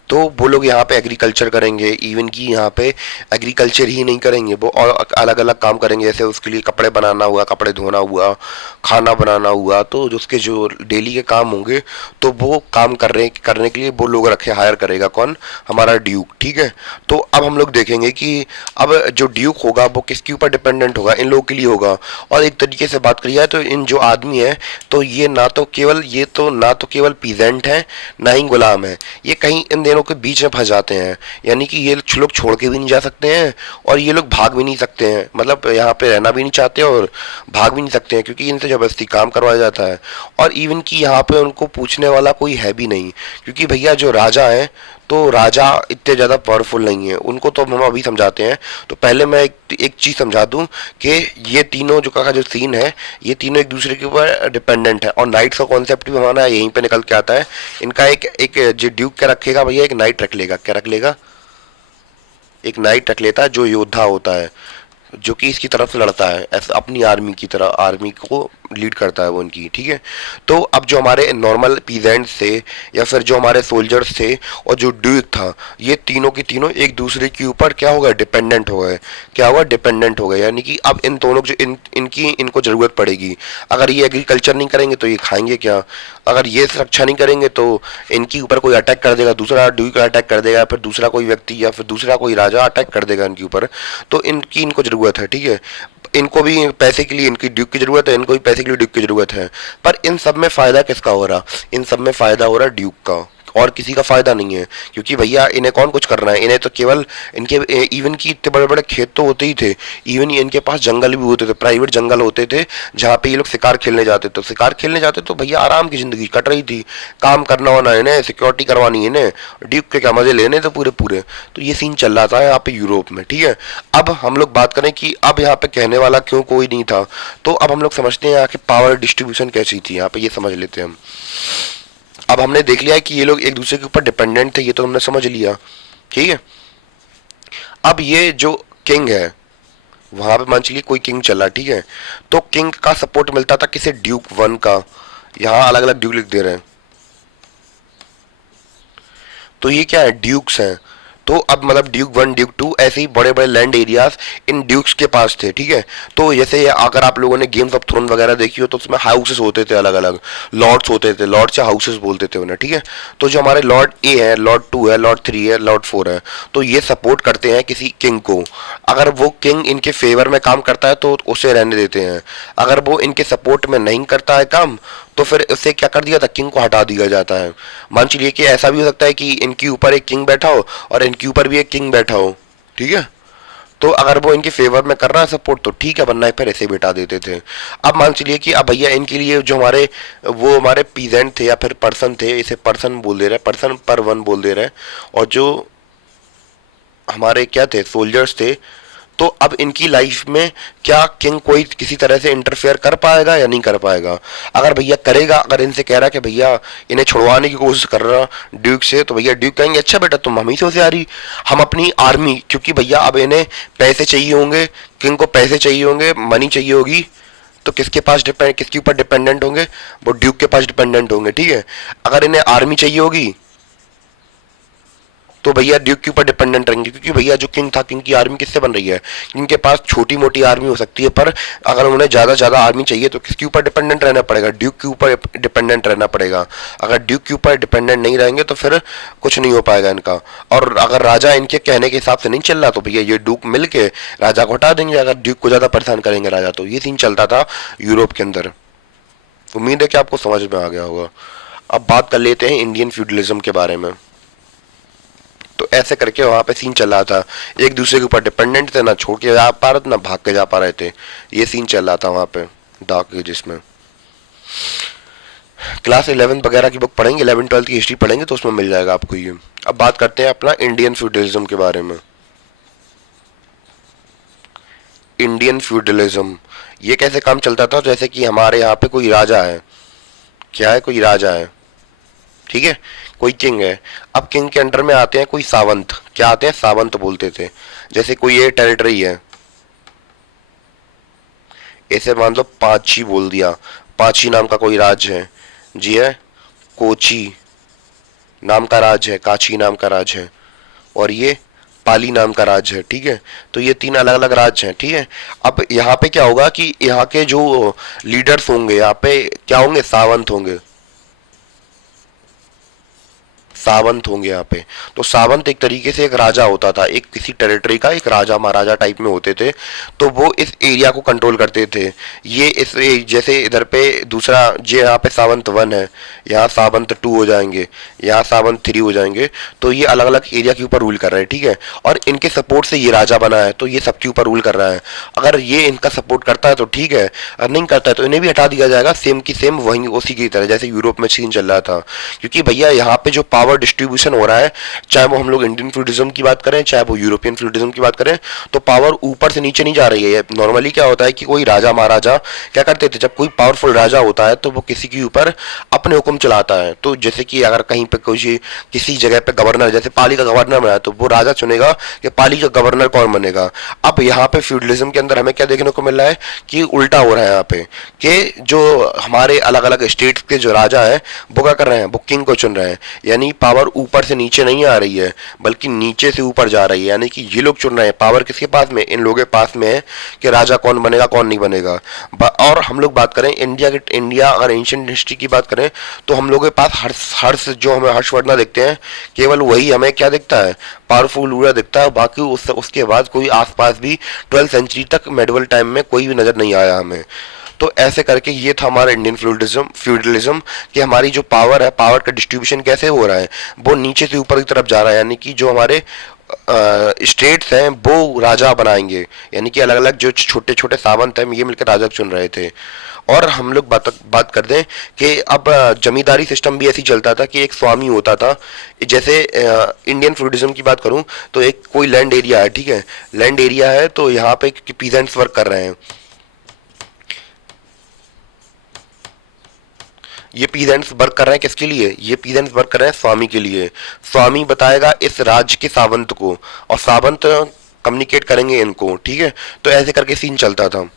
तो वो लोग यहाँ पे एग्रीकल्चर करेंगे। इवन कि यहाँ पे एग्रीकल्चर ही नहीं करेंगे, वो और अलग अलग काम करेंगे। जैसे उसके लिए कपड़े बनाना हुआ, कपड़े धोना हुआ, खाना बनाना हुआ। तो उसके जो डेली के काम होंगे तो वो काम करने के लिए वो लोग रखे हायर करेगा कौन, हमारा ड्यूक, ठीक है। तो अब हम लोग देखेंगे कि अब जो ड्यूक होगा वो किसके ऊपर डिपेंडेंट होगा, इन लोगों के लिए होगा। और एक तरीके से बात करी जाए तो इन जो आदमी है तो ये ना तो केवल पीजेंट है ना ही गुलाम है, ये कहीं इन दोनों के बीच में फंस जाते हैं। यानी कि ये लोग छोड़ के भी नहीं जा सकते हैं और ये लोग भाग भी नहीं सकते हैं, मतलब यहाँ पे रहना भी नहीं चाहते और भाग भी नहीं सकते हैं, क्योंकि इनसे जबरदस्ती काम करवाया जाता है। और इवन कि यहाँ पे उनको पूछने वाला कोई है भी नहीं, क्योंकि भैया जो राजा है तो राजा इतने ज़्यादा पावरफुल नहीं है, उनको तो हम अभी समझाते हैं। तो पहले मैं एक चीज़ समझा दूं कि ये तीनों जो का जो सीन है ये तीनों एक दूसरे के ऊपर डिपेंडेंट है। और नाइट्स का कॉन्सेप्ट भी हमारा यहीं पे निकल के आता है। इनका एक जो ड्यूक क्या रखेगा भैया, एक नाइट रख लेगा। क्या रख लेगा, एक नाइट रख लेता है जो योद्धा होता है, जो कि इसकी तरफ से लड़ता है, ऐसा अपनी आर्मी की तरह, आर्मी को लीड करता है वो इनकी, ठीक है। तो अब जो हमारे नॉर्मल पीजेंट्स थे या फिर जो हमारे सोल्जर्स थे और जो ड्यूक था, ये तीनों की तीनों एक दूसरे के ऊपर क्या हो गए, डिपेंडेंट हो गए। क्या हुआ, डिपेंडेंट हो गए, यानी कि अब इन दोनों जो इनकी इनको ज़रूरत पड़ेगी। अगर ये एग्रीकल्चर नहीं करेंगे तो ये खाएंगे क्या, अगर ये सुरक्षा नहीं करेंगे तो इनके ऊपर कोई अटैक कर देगा, दूसरा ड्यूक अटैक कर देगा, फिर दूसरा कोई व्यक्ति या फिर दूसरा कोई राजा अटैक कर देगा इनके ऊपर। तो इनकी इनको ज़रूरत है, ठीक है। इनको भी पैसे के लिए इनकी ड्यूक की जरूरत है, इनको भी पैसे के लिए ड्यूक की जरूरत है। पर इन सब में फायदा किसका हो रहा, इन सब में फायदा हो रहा ड्यूक का, और किसी का फायदा नहीं है। क्योंकि भैया इन्हें कौन कुछ कर रहा है, इन्हें तो केवल इनके इवन की इतने बड़े बड़े खेत तो होते ही थे, इवन इनके पास जंगल भी होते थे, प्राइवेट जंगल होते थे जहाँ पे ये लोग शिकार खेलने जाते। तो शिकार खेलने जाते तो भैया आराम की जिंदगी कट रही थी, काम करना होना इन्हें, सिक्योरिटी करवानी इन्हें, ड्यूक के क्या मजे लेने थे पूरे पूरे। तो ये सीन चल रहा था यहाँ पे यूरोप में, ठीक है। अब हम लोग बात करें कि अब यहाँ पे कहने वाला क्यों कोई नहीं था, तो अब हम लोग समझते हैं यहाँ की पावर डिस्ट्रीब्यूशन कैसी थी, यहाँ पे ये समझ लेते हैं हम। अब हमने देख लिया है कि ये लोग एक दूसरे के ऊपर डिपेंडेंट थे, ये तो हमने समझ लिया, ठीक है। अब ये जो किंग है, वहां पे मान चलिए कोई किंग चला, ठीक है। तो किंग का सपोर्ट मिलता था किसे, ड्यूक वन का। यहाँ अलग अलग ड्यूक लिख दे रहे हैं, तो ये क्या है, ड्यूक्स हैं। तो अब मतलब ड्यूक वन ड्यूक टू ऐसे ही बड़े बड़े लैंड एरियाज इन ड्यूक्स के पास थे, ठीक है। तो जैसे अगर आप लोगों ने गेम्स ऑफ थ्रोन वगैरह देखी हो तो उसमें हाउसेस होते थे, अलग अलग लॉर्ड्स होते थे, लॉर्ड्स या हाउसेस बोलते थे उन्हें, ठीक है। तो जो हमारे लॉर्ड ए है, लॉर्ड टू है, लॉर्ड थ्री है, लॉर्ड फोर है, तो ये सपोर्ट करते हैं किसी किंग को। अगर वो किंग इनके फेवर में काम करता है तो उसे रहने देते हैं, अगर वो इनके सपोर्ट में नहीं करता है काम तो फिर उससे क्या कर दिया था, किंग को हटा दिया जाता है। मान चलिए कि ऐसा भी हो सकता है कि इनके ऊपर एक किंग बैठा हो और इनके ऊपर भी एक किंग बैठा हो, ठीक है। तो अगर वो इनके फेवर में कर रहा है सपोर्ट तो ठीक है, वरना फिर ऐसे बिठा देते थे। अब मान चलिए कि अब भैया इनके लिए जो हमारे वो हमारे पीजेंट थे या फिर पर्सन थे, इसे पर्सन बोल दे रहे, पर्सन पर वन बोल दे रहे, और जो हमारे क्या थे, सोल्जर्स थे। तो अब इनकी लाइफ में क्या किंग कोई किसी तरह से इंटरफेयर कर पाएगा या नहीं कर पाएगा। अगर भैया करेगा, अगर इनसे कह रहा कि भैया इन्हें छुड़वाने की कोशिश कर रहा ड्यूक से, तो भैया ड्यूक कहेंगे अच्छा बेटा तुम हम ही से होशियारी, हम अपनी आर्मी, क्योंकि भैया अब इन्हें पैसे चाहिए होंगे, किंग को पैसे चाहिए होंगे, मनी चाहिए होगी, तो किसके पास डिपेंड, किसके ऊपर डिपेंडेंट होंगे, वो ड्यूक के पास डिपेंडेंट होंगे, ठीक है। अगर इन्हें आर्मी चाहिए होगी तो भैया ड्यूक के ऊपर डिपेंडेंट रहेंगे, क्योंकि भैया जो किंग था, किंग की आर्मी किससे बन रही है, किंग के पास छोटी मोटी आर्मी हो सकती है, पर अगर उन्हें ज़्यादा ज़्यादा आर्मी चाहिए तो किसके ऊपर डिपेंडेंट रहना पड़ेगा, ड्यूक के ऊपर डिपेंडेंट रहना पड़ेगा। अगर ड्यूक के ऊपर डिपेंडेंट नहीं रहेंगे तो फिर कुछ नहीं हो पाएगा इनका। और अगर राजा इनके कहने के हिसाब से नहीं चल रहा तो भैया ये ड्यूक मिल के राजा को हटा देंगे, अगर ड्यूक को ज़्यादा परेशान करेंगे राजा। तो ये सीन चलता था यूरोप के अंदर। उम्मीद है कि आपको समझ में आ गया होगा। अब बात कर लेते हैं इंडियन फ्यूडलिज्म के बारे में। तो ऐसे करके वहां पे सीन चल रहा था, एक दूसरे के ऊपर डिपेंडेंट थे, ना छोड़ के जा पा रहे थे ना भाग के जा पा रहे थे। ये सीन चल रहा था वहां पे डार्क एजेस में। क्लास 11 वगैरह की बुक पढ़ेंगे, 11-12 की हिस्ट्री पढ़ेंगे तो उसमें मिल जाएगा आपको ये। अब बात करते हैं अपना इंडियन फ्यूडलिज्म के बारे में। इंडियन फ्यूडलिज्म ये कैसे काम चलता था, जैसे कि हमारे यहाँ पे कोई राजा है, क्या है, कोई राजा है, ठीक है, कोई किंग है। अब किंग के अंडर में आते हैं कोई सावंत, क्या आते हैं, सावंत बोलते थे। जैसे कोई ये टेरिटरी है, ऐसे मान लो पांची बोल दिया, पांची नाम का कोई राज्य है जी, है कोची नाम का राज्य है, काची नाम का राज्य है, और ये पाली नाम का राज्य है, ठीक है। तो ये तीन अलग अलग राज्य हैं, ठीक है। अब यहाँ पे क्या होगा कि यहाँ के जो लीडर्स होंगे, यहाँ पे क्या होंगे, सावंत होंगे, सावंत होंगे यहाँ पे। तो सावंत एक तरीके से एक राजा होता था, एक किसी टेरिटरी का एक राजा महाराजा टाइप में होते थे। तो वो इस एरिया को कंट्रोल करते थे। ये इस जैसे इधर पे दूसरा जो यहाँ पे सावंत 1 है, यहाँ सावंत 2 हो जाएंगे, यहाँ सावंत 3 हो जाएंगे। तो ये अलग अलग एरिया के ऊपर रूल कर रहे हैं, ठीक है। और इनके सपोर्ट से ये राजा बना है, तो ये सबके ऊपर रूल कर रहा है। अगर ये इनका सपोर्ट करता है तो ठीक है, और नहीं करता है तो इन्हें भी हटा दिया जाएगा, सेम की सेम वहीं उसी की तरह जैसे यूरोप में सीन चल रहा था। क्योंकि भैया यहाँ पे जो पावर पावर डिस्ट्रीब्यूशन हो रहा है, चाहे वो हम लोग इंडियन फ्यूडलिज्म की बात करें, चाहे वो यूरोपियन फ्यूडलिज्म की बात करें, तो पावर ऊपर से नीचे नहीं जा रही है। नॉर्मली क्या होता है कि कोई राजा महाराजा क्या करते थे, जब कोई पावरफुल राजा होता है तो वो किसी के ऊपर अपने हुक्म चलाता है। तो जैसे कि अगर कहीं पे कोई किसी जगह पे गवर्नर, जैसे पाली का गवर्नर बना, तो वो राजा चुनेगा कि पाली का गवर्नर कौन बनेगा। अब यहाँ पे फ्यूडलिज्म के अंदर हमें क्या देखने को मिल रहा है कि उल्टा हो रहा है यहाँ पे, कि जो हमारे अलग अलग स्टेट्स के जो राजा हैं वो क्या कर रहे हैं, वो किंग को चुन रहे हैं। यानी पावर ऊपर से नीचे नहीं आ रही है, बल्कि नीचे से ऊपर जा रही है। यानी कि ये लोग चुन रहे हैं, पावर किसके पास में, इन लोगों के पास में है कि राजा कौन बनेगा कौन नहीं बनेगा। और हम लोग बात करें इंडिया अगर एंशिएंट हिस्ट्री की बात करें, तो हम लोगों के पास हर्ष जो हमें हर्षवर्धन दिखते हैं, केवल वही हमें क्या दिखता है, पावरफुल रूलर दिखता है। बाकी उसके बाद कोई आसपास भी 12th सेंचुरी तक मेडिवल टाइम में कोई भी नजर नहीं आया हमें। तो ऐसे करके ये था हमारा इंडियन फ्यूडलिज्म कि हमारी जो पावर है, पावर का डिस्ट्रीब्यूशन कैसे हो रहा है, वो नीचे से ऊपर की तरफ जा रहा है। यानी कि जो हमारे स्टेट्स हैं वो राजा बनाएंगे, यानी कि अलग अलग जो छोटे छोटे सामंत हैं ये मिलकर राजा चुन रहे थे। और हम लोग बात कर दें कि अब जमींदारी सिस्टम भी ऐसी चलता था कि एक स्वामी होता था। जैसे इंडियन फ्यूडलिज्म की बात करूं तो एक कोई लैंड एरिया है, ठीक है, लैंड एरिया है, तो यहाँ पे पीजेंट्स वर्क कर रहे हैं। ये पीजेंट्स वर्क कर रहे हैं किसके लिए, ये पीजेंट्स वर्क कर रहे हैं स्वामी के लिए। स्वामी बताएगा इस राज्य के सावंत को, और सावंत कम्युनिकेट करेंगे इनको, ठीक है। तो ऐसे करके सीन चलता था,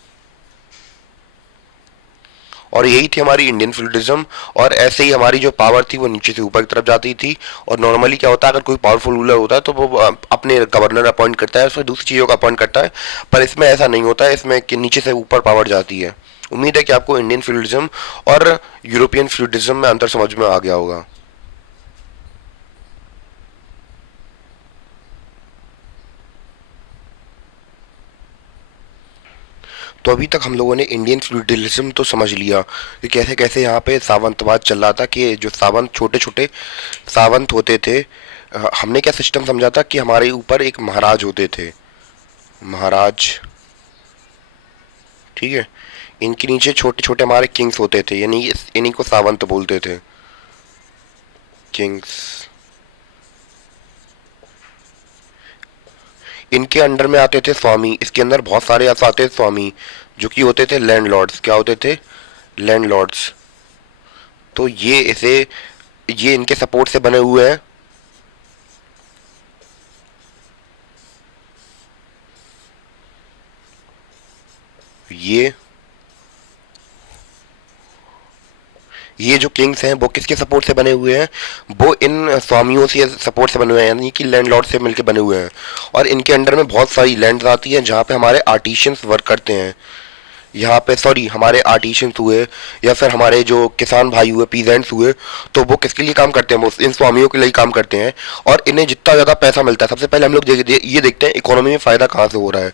और यही थी हमारी इंडियन फ्यूडलिज्म। और ऐसे ही हमारी जो पावर थी वो नीचे से ऊपर की तरफ जाती थी। और नॉर्मली क्या होता है, अगर कोई पावरफुल रूलर होता है तो वो अपने गवर्नर अपॉइंट करता है, उसमें दूसरी चीज़ों का अपॉइंट करता है। पर इसमें ऐसा नहीं होता है, इसमें कि नीचे से ऊपर पावर जाती है। उम्मीद है कि आपको इंडियन फ्यूडलिज्म और यूरोपियन फ्यूडलिज्म में अंतर समझ में आ गया होगा। तो अभी तक हम लोगों ने इंडियन फ्यूडलिज्म तो समझ लिया कि कैसे कैसे यहाँ पे सावंतवाद चल रहा था, कि जो सावंत छोटे छोटे सावंत होते थे, हमने क्या सिस्टम समझा था कि हमारे ऊपर एक महाराज होते थे, महाराज, ठीक है। इनके नीचे छोटे छोटे हमारे किंग्स होते थे, यानी इन्हीं को सावंत बोलते थे, किंग्स। इनके अंडर में आते थे स्वामी, इसके अंदर बहुत सारे ऐसे आते थे स्वामी जो कि होते थे लैंडलॉर्ड्स। क्या होते थे, लैंडलॉर्ड्स। तो ये इनके सपोर्ट से बने हुए हैं। ये जो किंग्स हैं वो किसके सपोर्ट से बने हुए हैं, वो इन स्वामियों से सपोर्ट से बने हुए हैं, यानी कि लैंडलॉर्ड से मिलकर बने हुए हैं। और इनके अंडर में बहुत सारी लैंड्स आती हैं जहाँ पे हमारे आर्टिशियंस वर्क करते हैं। यहाँ पे सॉरी, हमारे आर्टिशियंस हुए या फिर हमारे जो किसान भाई हुए, पीजेंट्स हुए, तो वो किसके लिए काम करते हैं, वो इन स्वामियों के लिए काम करते हैं। और इन्हें जितना ज़्यादा पैसा मिलता है, सबसे पहले हम लोग ये देखते हैं इकोनॉमी में फ़ायदा कहाँ से हो रहा है।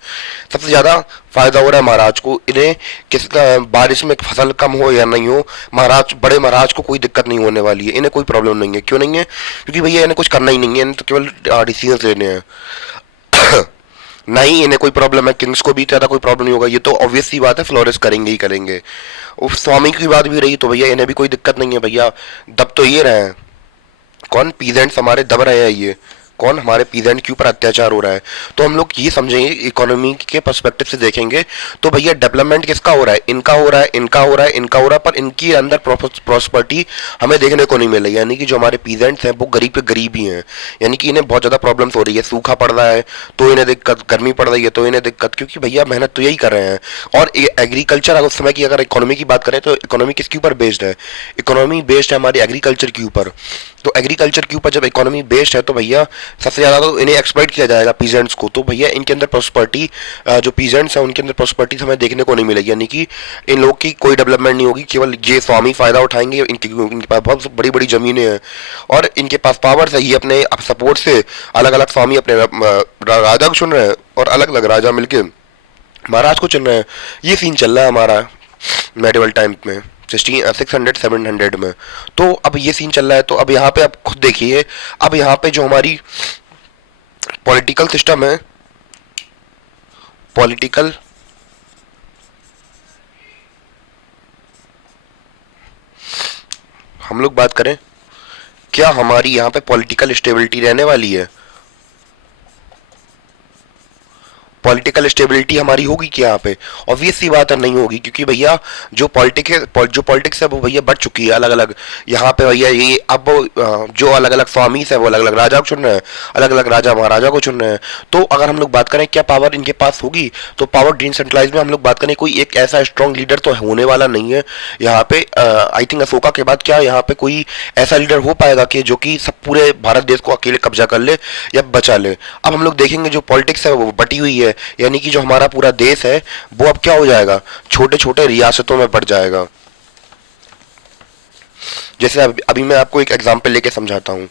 सबसे ज़्यादा फायदा हो रहा है महाराज को। इन्हें बारिश में फसल कम हो या नहीं हो, बड़े महाराज को कोई दिक्कत नहीं होने वाली है, इन्हें कोई प्रॉब्लम नहीं है। क्यों नहीं है, क्योंकि भैया इन्हें कुछ करना ही नहीं है, इन्हें तो केवल डिसीजन लेने हैं। नहीं इन्हें कोई प्रॉब्लम है, किंग्स को भी ज़्यादा कोई प्रॉब्लम नहीं होगा, ये तो ऑब्वियस सी बात है, फ्लोरिश करेंगे ही करेंगे। उस स्वामी की बात भी रही तो भैया इन्हें भी कोई दिक्कत नहीं है, भैया दब तो ये रहे हैं, कौन, पीजेंट्स हमारे दब रहे हैं, ये कौन, हमारे पीजेंट के ऊपर अत्याचार हो रहा है। तो हम लोग ये समझेंगे, इकोनॉमी के पर्सपेक्टिव से देखेंगे तो भैया डेवलपमेंट किसका हो रहा है, इनका हो रहा है, इनका हो रहा है, इनका हो रहा है, पर इनकी अंदर प्रॉस्पर्टी हमें देखने को नहीं मिल रही। यानी कि जो हमारे पीजेंट्स हैं वो गरीब के गरीब ही हैं, यानी कि इन्हें बहुत ज़्यादा प्रॉब्लम्स हो रही है, सूखा पड़ रहा है तो इन्हें दिक्कत, गर्मी पड़ रही है तो इन्हें दिक्कत, क्योंकि भैया मेहनत तो यही कर रहे हैं। और एग्रीकल्चर, उस समय की अगर इकोनॉमी की बात करें तो इकोनॉमी किसके ऊपर बेस्ड है, इकोनॉमी बेस्ड है हमारी एग्रीकल्चर के ऊपर। तो एग्रीकल्चर के ऊपर जब इकोनॉमी बेस्ड है तो भैया सबसे ज़्यादा तो इन्हें एक्सप्लॉइट किया जाएगा पीजेंट्स को। तो भैया इनके अंदर प्रॉस्पर्टी, जो पीजेंट्स हैं उनके अंदर प्रॉस्पर्टी हमें देखने को नहीं मिलेगी, यानी कि इन लोग की कोई डेवलपमेंट नहीं होगी, केवल ये स्वामी फ़ायदा उठाएंगे। इनके पास बहुत बड़ी बड़ी ज़मीनें हैं और इनके पास पावर है, ये अपने सपोर्ट से अलग अलग स्वामी अपने राजा को चुन रहे हैं और अलग अलग राजा मिलके महाराज को चुन रहे हैं। ये सीन चल रहा है हमारा मेडिवल टाइम में, 600 700 में। तो अब ये सीन चल रहा है, तो अब यहाँ पे आप खुद देखिए, अब यहाँ पे जो हमारी पॉलिटिकल सिस्टम है, पॉलिटिकल हम लोग बात करें क्या हमारी यहाँ पे पॉलिटिकल स्टेबिलिटी रहने वाली है? पॉलिटिकल स्टेबिलिटी हमारी होगी क्या यहाँ पे? ऑब्वियस सी बात है, नहीं होगी, क्योंकि भैया जो पॉलिटिक्स है वो भैया बढ़ चुकी है अलग अलग। यहाँ पे भैया ये अब जो अलग अलग स्वामीस है वो अलग अलग राजा को चुन रहे हैं, अलग अलग राजा महाराजा को चुन रहे हैं। तो अगर हम लोग बात करें क्या पावर इनके पास होगी, तो पावर डिसेंट्रलाइज में हम लोग बात करें कोई एक ऐसा स्ट्रॉन्ग लीडर तो होने वाला नहीं है यहाँ पे। आई थिंक अशोका के बाद क्या यहाँ पे कोई ऐसा लीडर हो पाएगा कि जो कि सब पूरे भारत देश को अकेले कब्जा कर ले या बचा ले? अब हम लोग देखेंगे जो पॉलिटिक्स है वो बटी हुई है, यानी कि जो हमारा पूरा देश है वो अब क्या हो जाएगा, छोटे छोटे रियासतों में बढ़ जाएगा। जैसे अभी मैं आपको एक एग्जांपल लेके समझाता हूँ।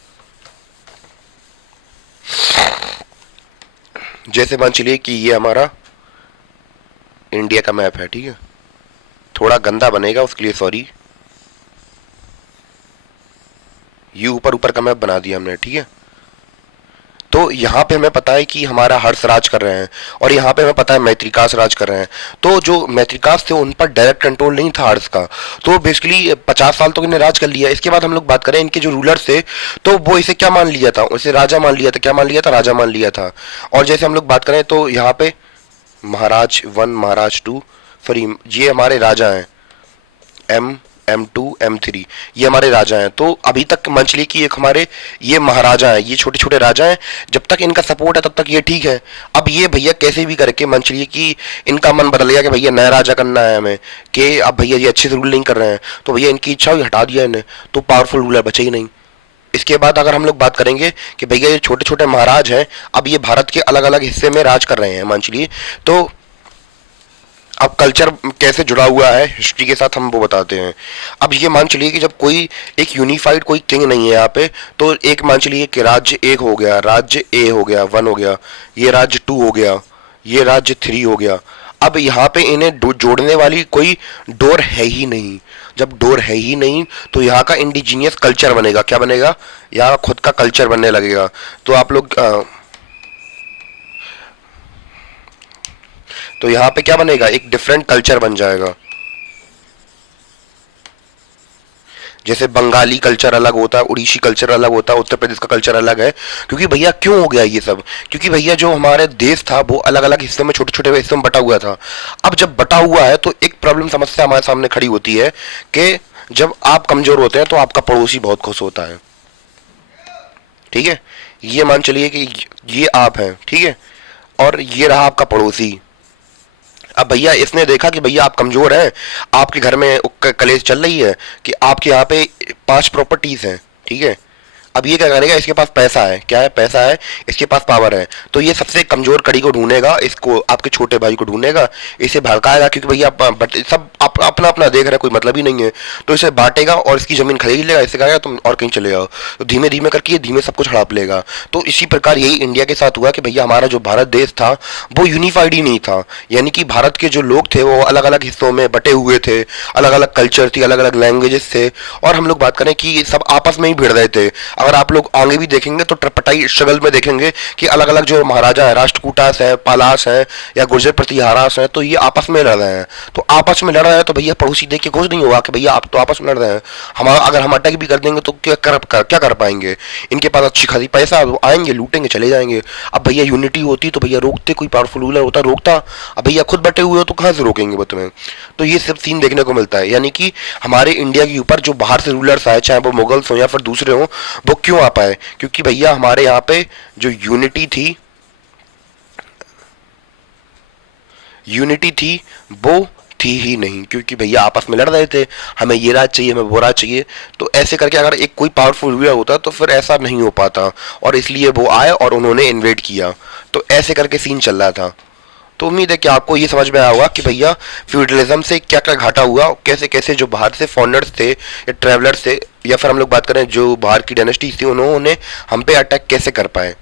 जैसे मान चलिए कि ये हमारा इंडिया का मैप है, ठीक है, थोड़ा गंदा बनेगा उसके लिए सॉरी। ये ऊपर ऊपर का मैप बना दिया हमने, ठीक है। तो यहाँ पे हमें पता है कि हमारा हर्ष राज कर रहे हैं, और यहाँ पे हमें पता है मैत्रिकास राज कर रहे हैं। तो जो मैत्रिकास थे उन पर डायरेक्ट कंट्रोल नहीं था हर्ष का, तो बेसिकली 50 साल तो इन्हें राज कर लिया। इसके बाद हम लोग बात करें इनके जो रूलर्स थे, तो वो इसे क्या मान लिया था, इसे राजा मान लिया था। क्या मान लिया था? राजा मान लिया था। और जैसे हम लोग बात करें तो यहाँ पे महाराज 1 महाराज 2, सॉरी ये हमारे राजा हैं, M2 M3, ये हमारे राजा हैं। तो अभी तक मान चलिए कि एक हमारे ये महाराजा हैं, ये छोटे छोटे राजा हैं, जब तक इनका सपोर्ट है तब तक ये ठीक है। अब ये भैया कैसे भी करके मान चलिए कि इनका मन बदल गया कि भैया नया राजा करना है हमें, कि अब भैया ये अच्छे से रूल नहीं कर रहे हैं, तो भैया इनकी इच्छा हुई हटा दिया इन्हें, तो पावरफुल रूलर बचे ही नहीं। इसके बाद अगर हम लोग बात करेंगे कि भैया ये छोटे छोटे महाराज हैं, अब ये भारत के अलग अलग हिस्से में राज कर रहे हैं मान चलिए, तो अब कल्चर कैसे जुड़ा हुआ है हिस्ट्री के साथ हम वो बताते हैं। अब ये मान चलिए कि जब कोई एक यूनिफाइड कोई किंग नहीं है यहाँ पे, तो एक मान चलिए कि राज्य 1 हो गया, राज्य ए हो गया 1 हो गया, ये राज्य 2 हो गया, ये राज्य 3 हो गया। अब यहाँ पे इन्हें जोड़ने वाली कोई डोर है ही नहीं। जब डोर है ही नहीं तो यहाँ का इंडिजीनियस कल्चर बनेगा। क्या बनेगा? यहाँ खुद का कल्चर बनने लगेगा। तो आप लोग तो यहाँ पे क्या बनेगा, एक डिफरेंट कल्चर बन जाएगा। जैसे बंगाली कल्चर अलग होता है, उड़ीसी कल्चर अलग होता है, उत्तर प्रदेश का कल्चर अलग है। क्योंकि भैया क्यों हो गया ये सब? क्योंकि भैया जो हमारे देश था वो अलग अलग हिस्सों में, छोटे छोटे हिस्सों में बटा हुआ था। अब जब बटा हुआ है तो एक प्रॉब्लम समस्या हमारे सामने खड़ी होती है कि जब आप कमजोर होते हैं तो आपका पड़ोसी बहुत खुश होता है, ठीक है। ये मान चलिए कि ये आप हैं, ठीक है, और ये रहा आपका पड़ोसी। अब भैया इसने देखा कि भैया आप कमजोर हैं, आपके घर में कलेश चल रही है कि आपके यहाँ पे 5 प्रॉपर्टीज हैं, ठीक है। अब ये क्या करेगा, इसके पास पैसा है, क्या है, पैसा है, इसके पास पावर है, तो ये सबसे कमजोर कड़ी को ढूंढेगा, इसको आपके छोटे भाई को ढूंढेगा, इसे भड़काएगा, क्योंकि भैया सब अपना अपना देख रहे हैं, कोई मतलब ही नहीं है, तो इसे बांटेगा और इसकी जमीन खरीद लेगा, इससे कहेगा तुम और कहीं चले जाओ, तो धीमे धीमे करके ये धीमे सब कुछ हड़प लेगा। तो इसी प्रकार यही इंडिया के साथ हुआ कि भैया हमारा जो भारत देश था वो यूनिफाइड ही नहीं था, यानी कि भारत के जो लोग थे वो अलग अलग हिस्सों में बटे हुए थे, अलग अलग कल्चर थी, अलग अलग लैंग्वेजेस थे, और हम लोग बात करें कि सब आपस में ही भिड़ रहे थे। अगर आप लोग आगे भी देखेंगे तो ट्रपटाई स्ट्रगल में देखेंगे कि अलग अलग जो महाराजा है, राष्ट्रकूटास है, पालास है, या गुर्जर प्रतिहारास है, तो ये आपस में लड़ रहे हैं। तो आपस में लड़ रहे हैं तो भैया पड़ोसी देख के खुश नहीं होगा कि भैया आप तो आपस में लड़ रहे हैं, हमारा अगर हम अटैक भी कर देंगे तो क्या कर पाएंगे? इनके पास अच्छी खासी पैसा, वो आएंगे लूटेंगे चले जाएंगे। अब भैया यूनिटी होती तो भैया रोकते, कोई पावरफुल रूलर होता रोकता। अब भैया खुद बटे हुए हो तो कहाँ से रोकेंगे वो तुम्हें? तो ये सब सीन देखने को मिलता है, यानी कि हमारे इंडिया के ऊपर जो बाहर से रूलर्स आए, चाहे वो मुगल्स हो या फिर दूसरे हो, वो क्यों आ पाए? क्योंकि भैया हमारे यहाँ पे जो यूनिटी थी वो थी ही नहीं, क्योंकि भैया आपस में लड़ रहे थे, हमें ये राज चाहिए, हमें वो राज चाहिए। तो ऐसे करके अगर एक कोई पावरफुल रूलर होता तो फिर ऐसा नहीं हो पाता, और इसलिए वो आए और उन्होंने इन्वेड किया। तो ऐसे करके सीन चल रहा था। तो उम्मीद है कि आपको ये समझ में आया होगा कि भैया फ्यूडलिज्म से क्या क्या घाटा हुआ, कैसे कैसे जो बाहर से फॉरेनर्स थे या ट्रैवलर्स थे, या फिर हम लोग बात करें जो बाहर की डायनेस्टी थी, उन्होंने हम पे अटैक कैसे कर पाए।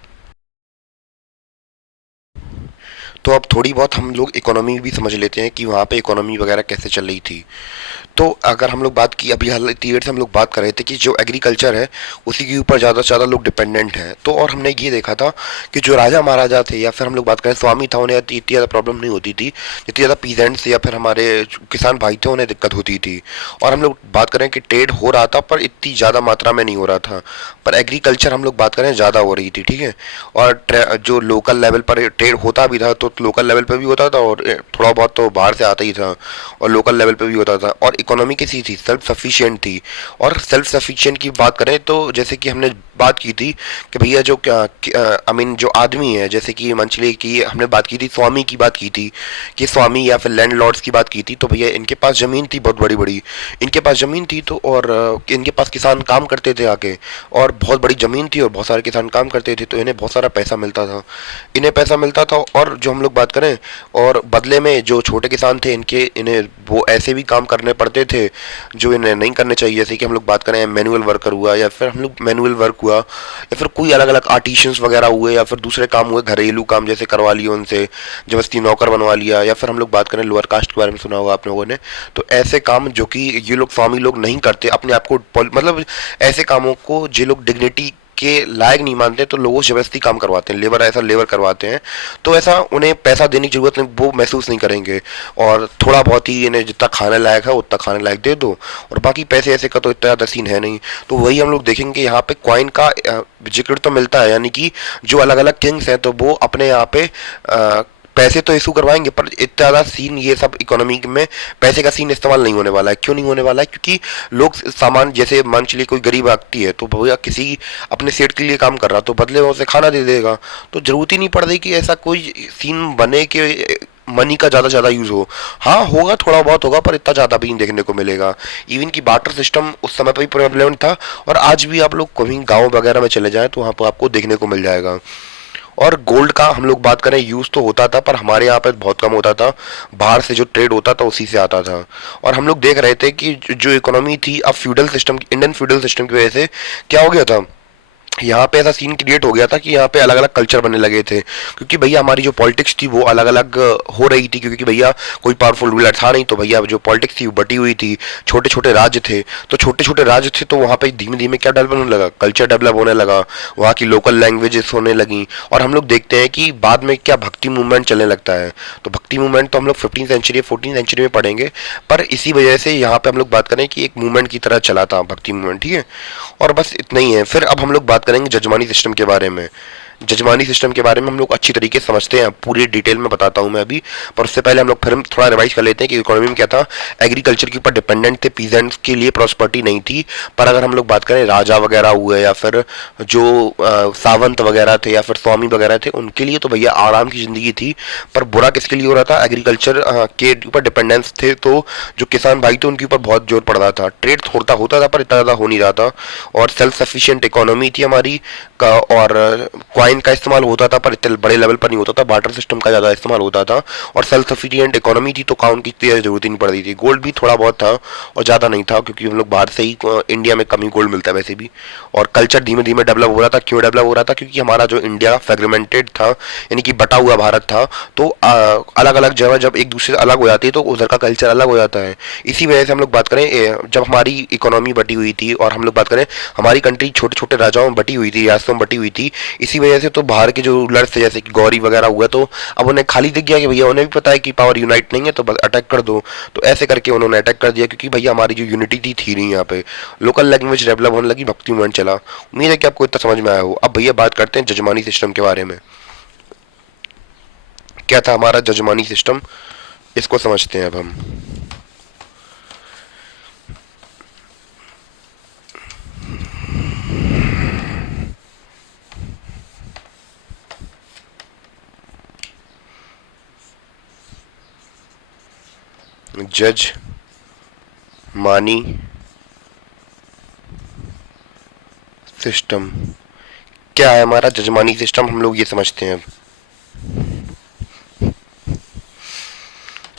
तो अब थोड़ी बहुत हम लोग इकोनॉमी भी समझ लेते हैं कि वहाँ पे इकोनॉमी वगैरह कैसे चल रही थी। तो अगर हम लोग बात की अभी हाल इतनी देर से हम लोग बात कर रहे थे कि जो एग्रीकल्चर है उसी के ऊपर ज़्यादा से ज़्यादा लोग डिपेंडेंट हैं। तो और हमने ये देखा था कि जो राजा महाराजा थे या फिर हम लोग बात करें स्वामी था, उन्हें इतनी ज़्यादा प्रॉब्लम नहीं होती थी जितनी ज़्यादा पीजेंट्स या फिर हमारे किसान भाई थे उन्हें दिक्कत होती थी। और हम लोग बात करें कि ट्रेड हो रहा था पर इतनी ज़्यादा मात्रा में नहीं हो रहा था। पर एग्रीकल्चर हम लोग बात करें ज़्यादा हो रही थी, ठीक है। और जो लोकल लेवल पर ट्रेड होता भी था तो लोकल लेवल पर भी होता था, और थोड़ा बहुत तो बाहर से आता ही था, और लोकल लेवल पे भी होता था। और इकोनॉमी कैसी थी, सेल्फ सफिशिएंट थी। और सेल्फ सफिशिएंट की बात करें तो जैसे कि हमने बात की थी कि भैया जो आई मीन जो आदमी है, जैसे कि मंचली की हमने बात की थी, स्वामी की बात की थी कि स्वामी या फिर लैंडलॉर्ड्स की बात की थी, तो भैया इनके पास ज़मीन थी बहुत बड़ी बड़ी। इनके पास ज़मीन थी तो और इनके पास किसान काम करते थे आके, और बहुत बड़ी ज़मीन थी और बहुत सारे किसान काम करते थे, तो इन्हें बहुत सारा पैसा मिलता था। इन्हें पैसा मिलता था, और जो हम लोग बात करें और बदले में जो छोटे किसान थे इनके इन्हें वो ऐसे भी काम करने पड़ते थे जो इन्हें नहीं करने चाहिए। जैसे कि हम लोग बात करें मैनुअल वर्कर हुआ, या फिर हम लोग मैनुअल वर्क हुआ, या फिर कोई अलग अलग आर्टिशियंस वगैरह हुए, या फिर दूसरे काम हुए, घरेलू काम जैसे करवा लिए उनसे, जबरदस्ती नौकर बनवा लिया। या फिर हम लोग बात करें लोअर कास्ट के बारे में सुना होगा आप लोगों ने, तो ऐसे काम जो कि ये लोग स्वामी लोग नहीं करते अपने आप को, मतलब ऐसे कामों को जो लोग डिग्निटी के लायक नहीं मानते तो लोगों से जबरदस्ती काम करवाते हैं, लेबर ऐसा लेबर करवाते हैं। तो ऐसा उन्हें पैसा देने की जरूरत नहीं, वो महसूस नहीं करेंगे। और थोड़ा बहुत ही इन्हें जितना खाने लायक है उतना खाने लायक दे दो, और बाकी पैसे ऐसे का तो इतना ज़्यादा सीन है नहीं। तो वही हम लोग देखेंगे यहाँ पे कॉइन का जिक्र तो मिलता है, यानी कि जो अलग अलग किंग्स हैं तो वो अपने यहाँ पे पैसे तो इशू करवाएंगे, पर इतना ज़्यादा सीन ये सब इकोनॉमी में पैसे का सीन इस्तेमाल नहीं होने वाला है। क्यों नहीं होने वाला है? क्योंकि लोग सामान, जैसे मान चलिए कोई गरीब व्यक्ति है तो भैया किसी अपने सेठ के लिए काम कर रहा तो बदले में उसे खाना दे देगा। तो जरूरत ही नहीं पड़ रही कि ऐसा कोई सीन बने कि मनी का ज़्यादा ज़्यादा यूज़ हो। हाँ होगा, थोड़ा बहुत होगा, पर इतना ज़्यादा भी नहीं देखने को मिलेगा। इवन की बार्टर सिस्टम उस समय पर भी प्रेवलेंट था, और आज भी आप लोग कहीं गाँव वगैरह में चले जाएँ तो वहाँ पर आपको देखने को मिल जाएगा। और गोल्ड का हम लोग बात करें यूज़ तो होता था, पर हमारे यहाँ पे बहुत कम होता था। बाहर से जो ट्रेड होता था उसी से आता था। और हम लोग देख रहे थे कि जो इकोनॉमी थी अब feudal system, Indian feudal system की वजह से क्या हो गया था, यहाँ पे ऐसा सीन क्रिएट हो गया था कि यहाँ पे अलग अलग कल्चर बनने लगे थे। क्योंकि भैया हमारी जो पॉलिटिक्स थी वो अलग अलग हो रही थी, क्योंकि भैया कोई पावरफुल रूलर था नहीं, तो भैया जो पॉलिटिक्स थी वो बटी हुई थी, छोटे छोटे राज्य थे। तो छोटे छोटे राज्य थे तो वहाँ पे धीमे धीमे क्या डेवलप होने लगा, कल्चर डेवलप होने लगा, वहाँ की लोकल लैंग्वेजेस होने लगी। और हम लोग देखते हैं कि बाद में क्या भक्ति मूवमेंट चलने लगता है। तो भक्ति मूवमेंट तो हम लोग 15वीं सेंचुरी 14वीं सेंचुरी में पढ़ेंगे, पर इसी वजह से यहाँ पे हम लोग बात करें कि एक मूवमेंट की तरह चला था भक्ति मूवमेंट, ठीक है। और बस इतना ही है। फिर अब हम लोग बात करेंगे जजमानी सिस्टम के बारे में। जजमानी सिस्टम के बारे में हम लोग अच्छी तरीके से समझते हैं, पूरी डिटेल में बताता हूं मैं अभी। पर उससे पहले हम लोग फिर थोड़ा रिवाइज कर लेते हैं कि इकोनॉमी में क्या था। एग्रीकल्चर के ऊपर डिपेंडेंट थे, पीजेंट्स के लिए प्रॉस्पर्टी नहीं थी। पर अगर हम लोग बात करें राजा वगैरह हुए, या फिर जो सावंत वगैरह थे, या फिर स्वामी वगैरह थे, उनके लिए तो भैया आराम की जिंदगी थी। पर बुरा किसके लिए हो रहा था, एग्रीकल्चर के ऊपर डिपेंडेंस थे, तो जो किसान भाई थे उनके ऊपर बहुत जोर पड़ रहा था। ट्रेड थोड़ा होता था पर इतना ज़्यादा हो नहीं रहा था। और सेल्फ सफिशिएंट इकोनॉमी थी हमारी का, और कॉइन का इस्तेमाल होता था पर इतने बड़े लेवल पर नहीं होता था, बार्टर सिस्टम का ज़्यादा इस्तेमाल होता था। और सेल्फ सफिशिएंट इकोनॉमी थी तो काउंट की इतनी जरूरत ही नहीं पड़ती थी। गोल्ड भी थोड़ा बहुत था और ज़्यादा नहीं था, क्योंकि हम लोग बाहर से ही, इंडिया में कम ही गोल्ड मिलता है वैसे भी। और कल्चर धीमे धीमे डेवलप हो रहा था। क्यों डेवलप हो रहा था? क्योंकि हमारा जो इंडिया फ्रेगमेंटेड था, यानी कि बटा हुआ भारत था, तो अलग अलग जगह जब एक दूसरे से अलग हो जाती है तो उधर का कल्चर अलग हो जाता है। इसी वजह से हम लोग बात करें जब हमारी इकोनॉमी बटी हुई थी, और हम लोग बात करें हमारी कंट्री छोटे छोटे राजाओं में बटी हुई थी, रियासतों में बटी हुई थी, इसी वजह से तो बाहर के जो रूलर्स थे जैसे कि गौरी वगैरह हुआ, तो अब उन्हें खाली दिख गया कि भैया उन्हें भी पता है कि पावर यूनाइट नहीं है तो बस अटैक कर दो। तो ऐसे करके उन्होंने अटैक कर दिया, क्योंकि भैया हमारी जो यूनिटी थी नहीं यहाँ पे। लोकल लैंग्वेज डेवलप होने लगी, भक्ति मूवमेंट चला। उम्मीद है कि आपको इतना समझ में आया हो। अब भैया बात करते हैं जजमानी सिस्टम के बारे में। क्या था हमारा जजमानी सिस्टम, इसको समझते हैं अब हम। जज मानी सिस्टम क्या है हमारा जजमानी सिस्टम, हम लोग ये समझते हैं।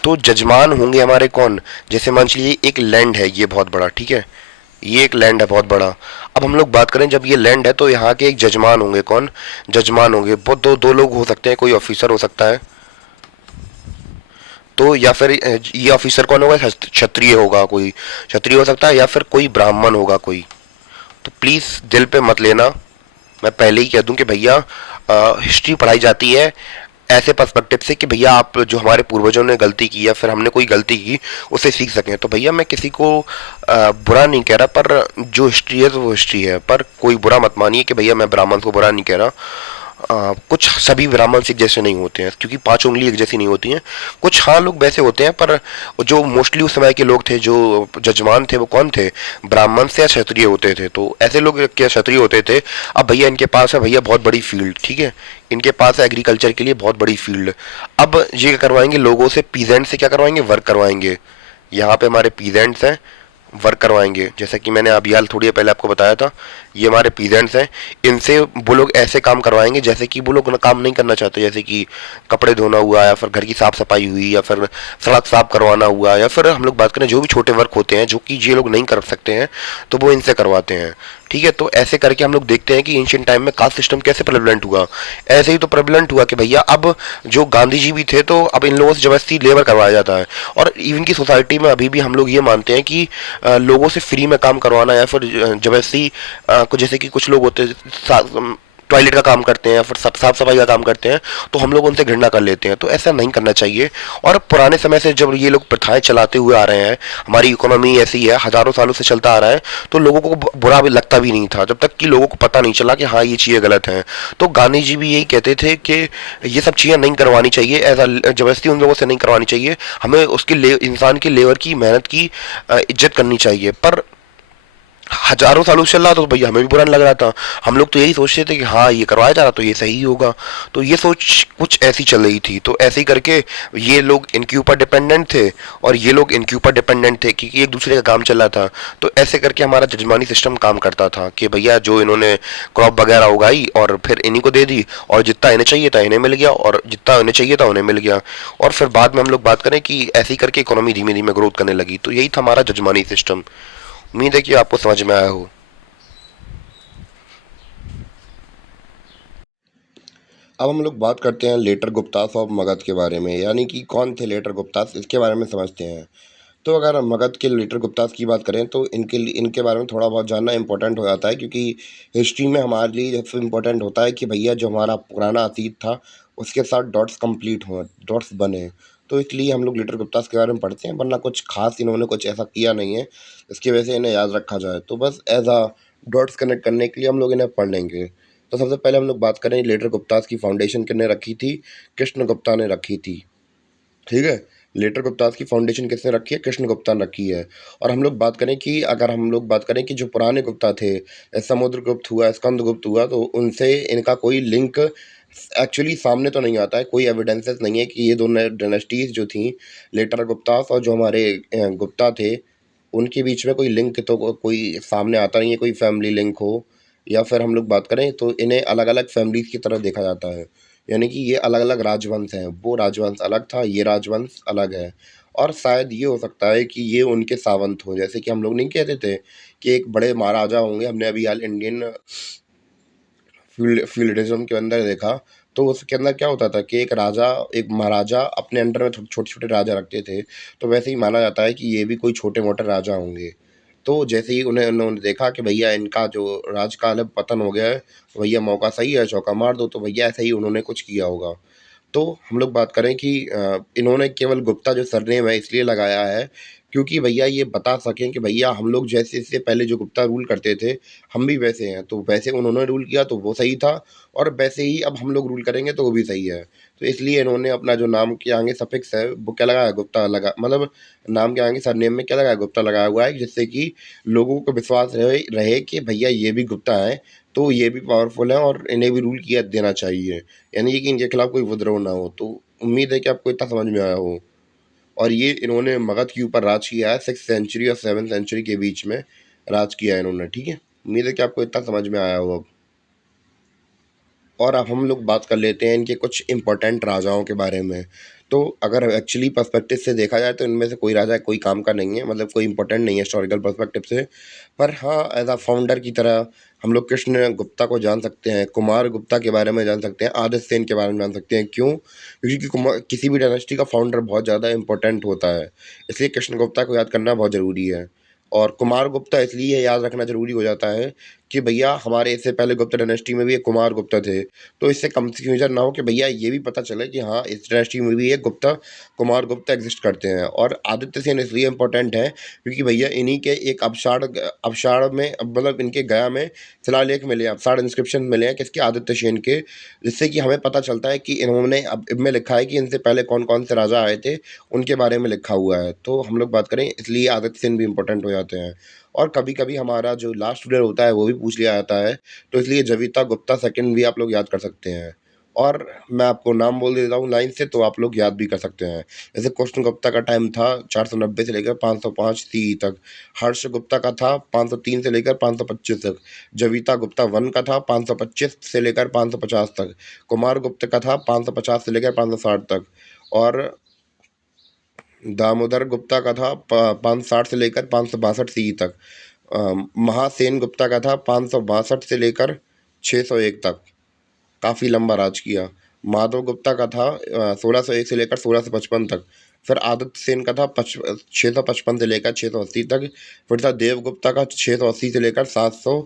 तो जजमान होंगे हमारे कौन, जैसे मान लीजिए एक लैंड है ये बहुत बड़ा, ठीक है, ये एक लैंड है बहुत बड़ा। अब हम लोग बात करें जब ये लैंड है तो यहाँ के एक जजमान होंगे। कौन जजमान होंगे? वो दो लोग हो सकते हैं, कोई ऑफिसर हो सकता है, तो या फिर ये ऑफिसर कौन होगा, क्षत्रिय होगा, कोई क्षत्रिय हो सकता है या फिर कोई ब्राह्मण होगा कोई। तो प्लीज़ दिल पे मत लेना। मैं पहले ही कह दूं कि भैया हिस्ट्री पढ़ाई जाती है ऐसे पर्सपेक्टिव से कि भैया आप जो हमारे पूर्वजों ने गलती की या फिर हमने कोई गलती की उससे सीख सकें। तो भैया मैं किसी को बुरा नहीं कह रहा, पर जो हिस्ट्री है तो वो हिस्ट्री है, पर कोई बुरा मत मानिए कि भैया मैं ब्राह्मण को बुरा नहीं कह रहा। कुछ सभी ब्राह्मण एक जैसे नहीं होते हैं, क्योंकि पांचों उंगली एक जैसी नहीं होती हैं। कुछ हाँ लोग वैसे होते हैं, पर जो मोस्टली उस समय के लोग थे, जो जजमान थे, वो कौन थे, ब्राह्मण से या क्षत्रिय होते थे। तो ऐसे लोग क्या क्षत्रिय होते थे। अब भैया इनके पास है भैया बहुत बड़ी फील्ड, ठीक है, इनके पास है एग्रीकल्चर के लिए बहुत बड़ी फील्ड। अब ये क्या करवाएंगे, लोगों से, पीजेंट से क्या करवाएंगे, वर्क करवाएंगे। यहाँ पे हमारे पीजेंट्स हैं, वर्क करवाएंगे, जैसे कि मैंने अभी हाल थोड़ी देर पहले आपको बताया था। ये हमारे पीजेंट्स हैं, इनसे वो लोग ऐसे काम करवाएंगे जैसे कि वो लोग काम नहीं करना चाहते, जैसे कि कपड़े धोना हुआ या फिर घर की साफ सफाई हुई या फिर सड़क साफ करवाना हुआ, या फिर हम लोग बात करें जो भी छोटे वर्क होते हैं जो कि ये लोग नहीं कर सकते हैं, तो वो इनसे करवाते हैं। ठीक है, तो ऐसे करके हम लोग देखते हैं कि एंशियंट टाइम में कास्ट सिस्टम कैसे प्रेवलेंट हुआ। ऐसे ही तो प्रेवलेंट हुआ कि भैया अब जो गांधी जी भी थे, तो अब इन लोगों से जबरदस्ती लेबर करवाया जाता है। और इवन की सोसाइटी में अभी भी हम लोग ये मानते हैं कि लोगों से फ्री में काम करवाना या फिर जबरदस्ती कुछ, जैसे कि कुछ लोग होते हैं टॉयलेट का काम करते हैं या फिर साफ सफाई का काम करते हैं, तो हम लोग उनसे घृणा कर लेते हैं। तो ऐसा नहीं करना चाहिए। और पुराने समय से जब ये लोग प्रथाएं चलाते हुए आ रहे हैं, हमारी इकोनॉमी ऐसी है, हजारों सालों से चलता आ रहा है, तो लोगों को बुरा भी लगता भी नहीं था जब तक कि लोगों को पता नहीं चला कि हाँ ये चीज़ें गलत हैं। तो गांधी जी भी यही कहते थे कि ये सब चीज़ें नहीं करवानी चाहिए, ऐसा जबरदस्ती उन लोगों से नहीं करवानी चाहिए, हमें उसकी इंसान की लेबर की मेहनत की इज्जत करनी चाहिए। पर हजारों सालों से चल रहा था तो भैया हमें भी बुरा नहीं लग रहा था। हम लोग तो यही सोचते थे कि हाँ ये करवाया जा रहा तो ये सही होगा। तो ये सोच कुछ ऐसी चल रही थी। तो ऐसे ही करके ये लोग इनके ऊपर डिपेंडेंट थे और ये लोग इनके ऊपर डिपेंडेंट थे, क्योंकि एक दूसरे का काम चल रहा था। तो ऐसे करके हमारा जजमानी सिस्टम काम करता था कि भैया जो इन्होंने क्रॉप वगैरह उगाई और फिर इन्हीं को दे दी, और जितना इन्हें चाहिए था इन्हें मिल गया, और जितना इन्हें चाहिए था उन्हें मिल गया। और फिर बाद में हम लोग बात करें कि ऐसे ही करके इकोनॉमी धीमे धीमे ग्रोथ करने लगी। तो यही था हमारा जजमानी सिस्टम। उम्मीद है कि आपको समझ में आया हो। अब हम लोग बात करते हैं लेटर गुप्तास और मगध के बारे में, यानी कि कौन थे लेटर गुप्तास, इसके बारे में समझते हैं। तो अगर हम मगध के लेटर गुप्तास की बात करें तो इनके बारे में थोड़ा बहुत जानना इंपॉर्टेंट हो जाता है, क्योंकि हिस्ट्री में हमारे लिए सबसे इम्पोर्टेंट होता है कि भैया जो हमारा पुराना अतीत था उसके साथ डॉट्स कंप्लीट हों, डॉट्स बने। तो इसलिए हम लोग लेटर गुप्तास के बारे में पढ़ते हैं, वरना कुछ खास इन्होंने कुछ ऐसा किया नहीं है इसकी वजह से इन्हें याद रखा जाए। तो बस एज अ डॉट्स कनेक्ट करने के लिए हम लोग इन्हें पढ़ लेंगे। तो सबसे पहले हम लोग बात करें लेटर गुप्तास की फाउंडेशन किसने रखी थी, कृष्ण गुप्ता ने रखी थी। ठीक है, लेटर गुप्तास की फाउंडेशन किसने रखी है, कृष्ण गुप्ता ने रखी है। और हम लोग बात करें कि अगर हम लोग बात करें कि जो पुराने गुप्ता थे, समुद्रगुप्त हुआ, स्कंदगुप्त हुआ, तो उनसे इनका कोई लिंक एक्चुअली सामने तो नहीं आता है, कोई एविडेंसेस नहीं है कि ये दोनों डायनेस्टीज जो थी, लेटर गुप्तास और जो हमारे गुप्ता थे, उनके बीच में कोई लिंक तो कोई सामने आता नहीं है, कोई फैमिली लिंक हो। या फिर हम लोग बात करें तो इन्हें अलग अलग फैमिलीज की तरह देखा जाता है, यानी कि ये अलग अलग राजवंश हैं, वो राजवंश अलग था, ये राजवंश अलग है। और शायद ये हो सकता है कि ये उनके सावंत हों, जैसे कि हम लोग नहीं कहते थे कि एक बड़े महाराजा होंगे, हमने अभी हाल इंडियन फ्यूडलिज्म के अंदर देखा, तो उसके अंदर क्या होता था कि एक महाराजा अपने अंडर में छोटे छोटे राजा रखते थे। तो वैसे ही माना जाता है कि ये भी कोई छोटे मोटे राजा होंगे। तो जैसे ही उन्होंने देखा कि भैया इनका जो राजकाल है पतन हो गया है, तो भैया मौका सही है, चौका मार दो, तो भैया ऐसे ही उन्होंने कुछ किया होगा। तो हम लोग बात करें कि इन्होंने केवल गुप्ता जो सरनेम है इसलिए लगाया है क्योंकि भैया ये बता सकें कि भैया हम लोग जैसे इससे पहले जो गुप्ता रूल करते थे हम भी वैसे हैं। तो वैसे उन्होंने रूल किया तो वो सही था, और वैसे ही अब हम लोग रूल करेंगे तो वो भी सही है। तो इसलिए इन्होंने अपना जो नाम के आगे सफिक्स है वो क्या लगाया, गुप्ता लगा, मतलब नाम के आगे सरनेम में क्या लगाया, गुप्ता लगाया हुआ है, जिससे कि लोगों को विश्वास रहे रहे कि भैया ये भी गुप्ता है, तो ये भी पावरफुल है और इन्हें भी रूल किया देना चाहिए, यानी कि इनके खिलाफ कोई विद्रोह ना हो। तो उम्मीद है कि आपको इतना समझ में आया हो। और ये इन्होंने मगध के ऊपर राज किया है, 6th सेंचुरी और 7th सेंचुरी के बीच में राज किया है इन्होंने। ठीक है, उम्मीद है कि आपको इतना समझ में आया हो अब। और अब हम लोग बात कर लेते हैं इनके कुछ इंपॉर्टेंट राजाओं के बारे में। तो अगर एक्चुअली पर्सपेक्टिव से देखा जाए तो इनमें से कोई राजा कोई काम का नहीं है, मतलब कोई इंपॉर्टेंट नहीं है हिस्टोरिकल पर्सपेक्टिव से। पर हाँ, एज अ फाउंडर की तरह हम लोग कृष्ण गुप्ता को जान सकते हैं, कुमार गुप्ता के बारे में जान सकते हैं, आदित्य सेन के बारे में जान सकते हैं। क्यों? क्योंकि किसी भी डायनेस्टी का फाउंडर बहुत ज़्यादा इंपॉर्टेंट होता है, इसलिए कृष्ण गुप्ता को याद करना बहुत ज़रूरी है। और कुमार गुप्ता इसलिए याद रखना ज़रूरी हो जाता है कि भैया हमारे इससे पहले गुप्ता डायनेस्टी में भी एक कुमार गुप्ता थे, तो इससे कंफ्यूजन ना हो कि भैया ये भी पता चले कि हाँ, इस डायनेस्टी में भी एक गुप्ता, कुमार गुप्ता एग्जिस्ट करते हैं। और आदित्य सेन इसलिए इंपॉर्टेंट है क्योंकि भैया इन्हीं के एक अवसाड़ में, मतलब इनके गया में शिलालेख मिले हैं, अवसाड़ इंस्क्रिप्शन मिले हैं किसके, आदित्य सेन के, जिससे कि हमें पता चलता है कि इन्होंने, अब इनमें लिखा है कि इनसे पहले कौन कौन से राजा आए थे, उनके बारे में लिखा हुआ है। तो हम लोग बात करें इसलिए आदित्य सेन भी इंपॉर्टेंट हो जाते हैं। और कभी कभी हमारा जो लास्ट रूलर होता है वो भी पूछ लिया जाता है, तो इसलिए जविता गुप्ता सेकंड भी आप लोग याद कर सकते हैं। और मैं आपको नाम बोल देता हूँ लाइन से, तो आप लोग याद भी कर सकते हैं। जैसे कृष्ण गुप्ता का टाइम था 490 से लेकर 505 सी तक, हर्ष गुप्ता का था 503 से लेकर 525 तक, जविता गुप्ता वन का था 525 से लेकर 550 तक, कुमार गुप्ता का था 550 से लेकर 560 तक, और दामोदर गुप्ता का था 560 से लेकर 562 सी तक, महासेन गुप्ता का था 562 से लेकर 601 तक, काफ़ी लंबा राज किया। माधव गुप्ता का था 1601 से लेकर 1655 तक। फिर आदित्य सेन का था 655 से लेकर 680 तक। फिर था देव गुप्ता का 680 से लेकर 700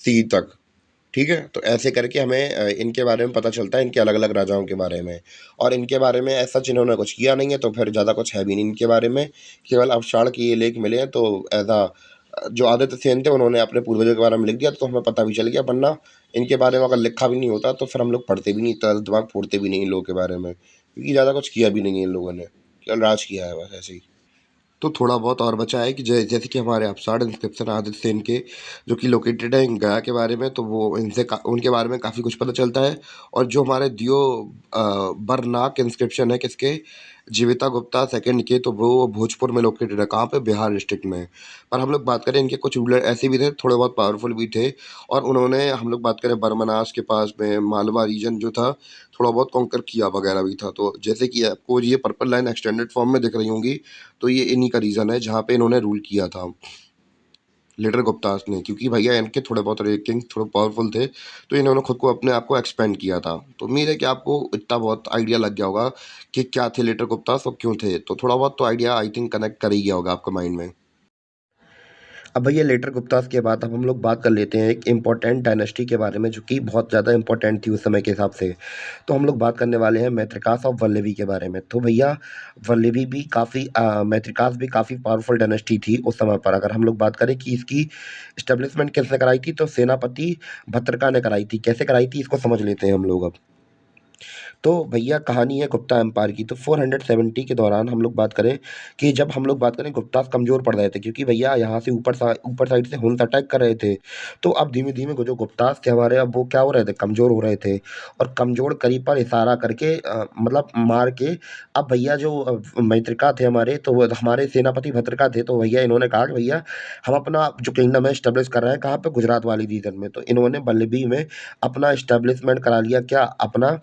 सी तक। ठीक है, तो ऐसे करके हमें इनके बारे में पता चलता है, इनके अलग अलग राजाओं के बारे में। और इनके बारे में ऐसा इन्होंने कुछ किया नहीं है, तो फिर ज़्यादा कुछ है भी नहीं इनके बारे में, केवल अवसाड़ के ये लेख मिले हैं। तो एज अ जो आदित्य सेन थे उन्होंने अपने पूर्वजों के बारे में लिख दिया, तो हमें पता भी चल गया, वरना इनके बारे में अगर लिखा भी नहीं होता तो फिर हम लोग पढ़ते भी नहीं, इतना दिमाग फोड़ते भी नहीं इन लोगों के बारे में, क्योंकि ज़्यादा कुछ किया भी नहीं है इन लोगों ने, केवल राज किया है बस ऐसे ही। तो थोड़ा बहुत और बचा है कि जैसे कि हमारे अपसाड इंस्क्रिप्शन आदित्य सेन के, जो कि लोकेटेड है गया के बारे में, तो वो उनके बारे में काफ़ी कुछ पता चलता है। और जो हमारे दियो बरनाक इंस्क्रिप्शन है किसके, जीविता गुप्ता सेकंड के, तो वो भोजपुर में लोकेटेड है, कहाँ पे, बिहार डिस्ट्रिक्ट में। पर हम लोग बात करें इनके कुछ रूलर ऐसे भी थे, थोड़े बहुत पावरफुल भी थे, और उन्होंने, हम लोग बात करें बरमनास के पास में मालवा रीजन जो था, थोड़ा बहुत कॉन्कर किया वगैरह भी था। तो जैसे कि आपको ये पर्पल लाइन एक्सटेंडेड फॉर्म में दिख रही होंगी, तो ये इन्हीं का रीज़न है जहाँ पे इन्होंने रूल किया था, लेटर गुप्तास ने, क्योंकि भैया इनके थोड़े बहुत किंग थोड़े पावरफुल थे, तो इन्होंने खुद को अपने आप को एक्सपेंड किया था। तो उम्मीद है कि आपको इतना बहुत आइडिया लग गया होगा कि क्या थे लेटर गुप्तास और क्यों थे, तो थोड़ा बहुत तो आइडिया आई थिंक कनेक्ट कर ही गया होगा आपके माइंड में। अब भैया लेटर गुप्तास के बाद अब हम लोग बात कर लेते हैं एक इम्पॉर्टेंट डायनेस्टी के बारे में, जो कि बहुत ज़्यादा इंपॉर्टेंट थी उस समय के हिसाब से। तो हम लोग बात करने वाले हैं मैत्रिकास ऑफ वल्लभी के बारे में। तो भैया वल्लभी भी काफ़ी मैत्रिकास भी काफ़ी पावरफुल डायनेस्टी थी उस समय पर। अगर हम लोग बात करें कि इसकी इस्टेब्लिशमेंट किसने कराई थी, तो सेनापति भद्रका ने कराई थी। कैसे कराई थी इसको समझ लेते हैं हम लोग अब। तो भैया कहानी है गुप्ता एम्पायर की। तो 470 के दौरान हम लोग बात करें कि जब हम लोग बात करें गुप्तास कमज़ोर पड़ रहे थे, क्योंकि भैया यहाँ से ऊपर साइड से हुन्स अटैक कर रहे थे। तो अब धीमे-धीमे वो जो गुप्तास थे हमारे, अब वो क्या हो रहे थे, कमज़ोर हो रहे थे। और कमज़ोर करी पर इशारा करके मतलब मार के, अब भैया जो मैत्रिका थे हमारे, तो वो हमारे सेनापति भद्रका थे, तो भैया इन्होंने कहा कि भैया हम अपना जो किंगडम है एस्टेब्लिश कर रहे हैं, कहाँ पे, गुजरात वाली रीजन में। तो इन्होंने वल्लभी में अपना एस्टेब्लिशमेंट करा लिया, क्या, अपना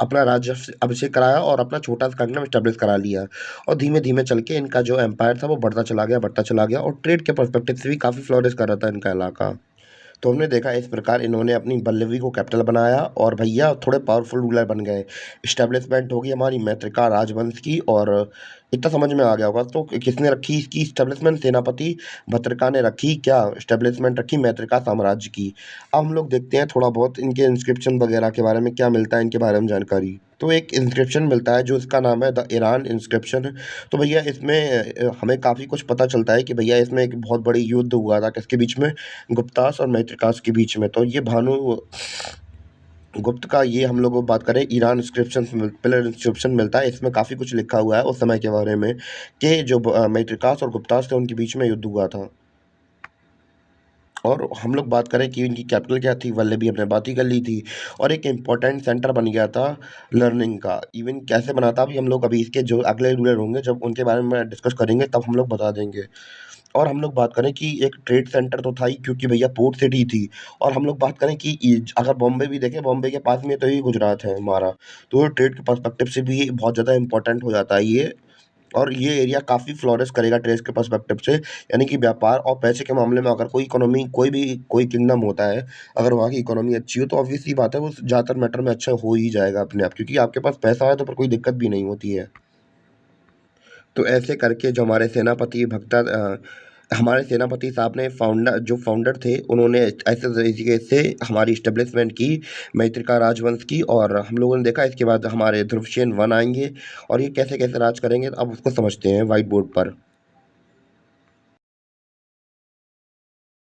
अपना राज्य अभिषेक कराया और अपना छोटा-सा किंगडम एस्टेब्लिश करा लिया। और धीमे-धीमे चल के इनका जो एम्पायर था वो बढ़ता चला गया, और ट्रेड के पर्सपेक्टिव से भी काफ़ी फ्लॉरिश कर रहा था इनका इलाका। तो हमने देखा इस प्रकार इन्होंने अपनी बल्लवी को कैपिटल बनाया, और भैया थोड़े पावरफुल रूलर बन गए। इस्टेब्लिशमेंट होगी हमारी मैत्रिका राजवंश की, और इतना समझ में आ गया होगा। तो किसने रखी इसकी इस्टेब्लिशमेंट, सेनापति भद्रका ने रखी, क्या इस्टेब्लिशमेंट रखी, मैत्रिका साम्राज्य की। अब हम लोग देखते हैं थोड़ा बहुत इनके इंस्क्रिप्शन वगैरह के बारे में, क्या मिलता है इनके बारे में जानकारी। तो एक इंस्क्रिप्शन मिलता है जो इसका नाम है द ईरान इंस्क्रिप्शन। तो भैया इसमें हमें काफ़ी कुछ पता चलता है कि भैया इसमें एक बहुत बड़ी युद्ध हुआ था किसके बीच में, गुप्तास और मैत्रिकास के बीच में। तो ये भानु गुप्त का, ये हम लोग बात करें ईरान इंस्क्रिप्शन, पिलर इंस्क्रिप्शन मिलता है, इसमें काफ़ी कुछ लिखा हुआ है उस समय के बारे में, कि जो मैत्रिकास और गुप्तास थे उनके बीच में युद्ध हुआ था। और हम लोग बात करें कि इनकी कैपिटल क्या थी, वल्लभी, हमने बात ही कर ली थी। और एक इम्पॉर्टेंट सेंटर बन गया था लर्निंग का। इवन कैसे बना था, अभी हम लोग अभी इसके जो अगले रूलर होंगे जब उनके बारे में डिस्कस करेंगे तब हम लोग बता देंगे। और हम लोग बात करें कि एक ट्रेड सेंटर तो था ही क्योंकि भैया पोर्ट सिटी थी। और हम लोग बात करें कि अगर बॉम्बे भी देखें, बॉम्बे के पास में तो ही गुजरात है हमारा, तो ट्रेड के पर्सपेक्टिव से भी बहुत ज़्यादा इंपॉर्टेंट हो जाता है ये। और ये एरिया काफ़ी फ्लोरिश करेगा ट्रेड के पर्सपेक्टिव से, यानी कि व्यापार और पैसे के मामले में अगर कोई इकोनॉमी कोई किंगडम होता है, अगर वहाँ की इकोनॉमी अच्छी हो तो ऑब्वियस सी बात है वो ज़्यादातर मैटर में अच्छा हो ही जाएगा अपने आप, क्योंकि आपके पास पैसा है तो फिर कोई दिक्कत भी नहीं होती है। तो ऐसे करके जो हमारे सेनापति साहब ने फाउंडर थे, उन्होंने ऐसे तरीके से हमारी इस्टेब्लिशमेंट की, मैत्रिका राजवंश की। और हम लोगों ने देखा इसके बाद हमारे ध्रुवसेन वन आएंगे और ये कैसे कैसे राज करेंगे, अब उसको समझते हैं व्हाइट बोर्ड पर।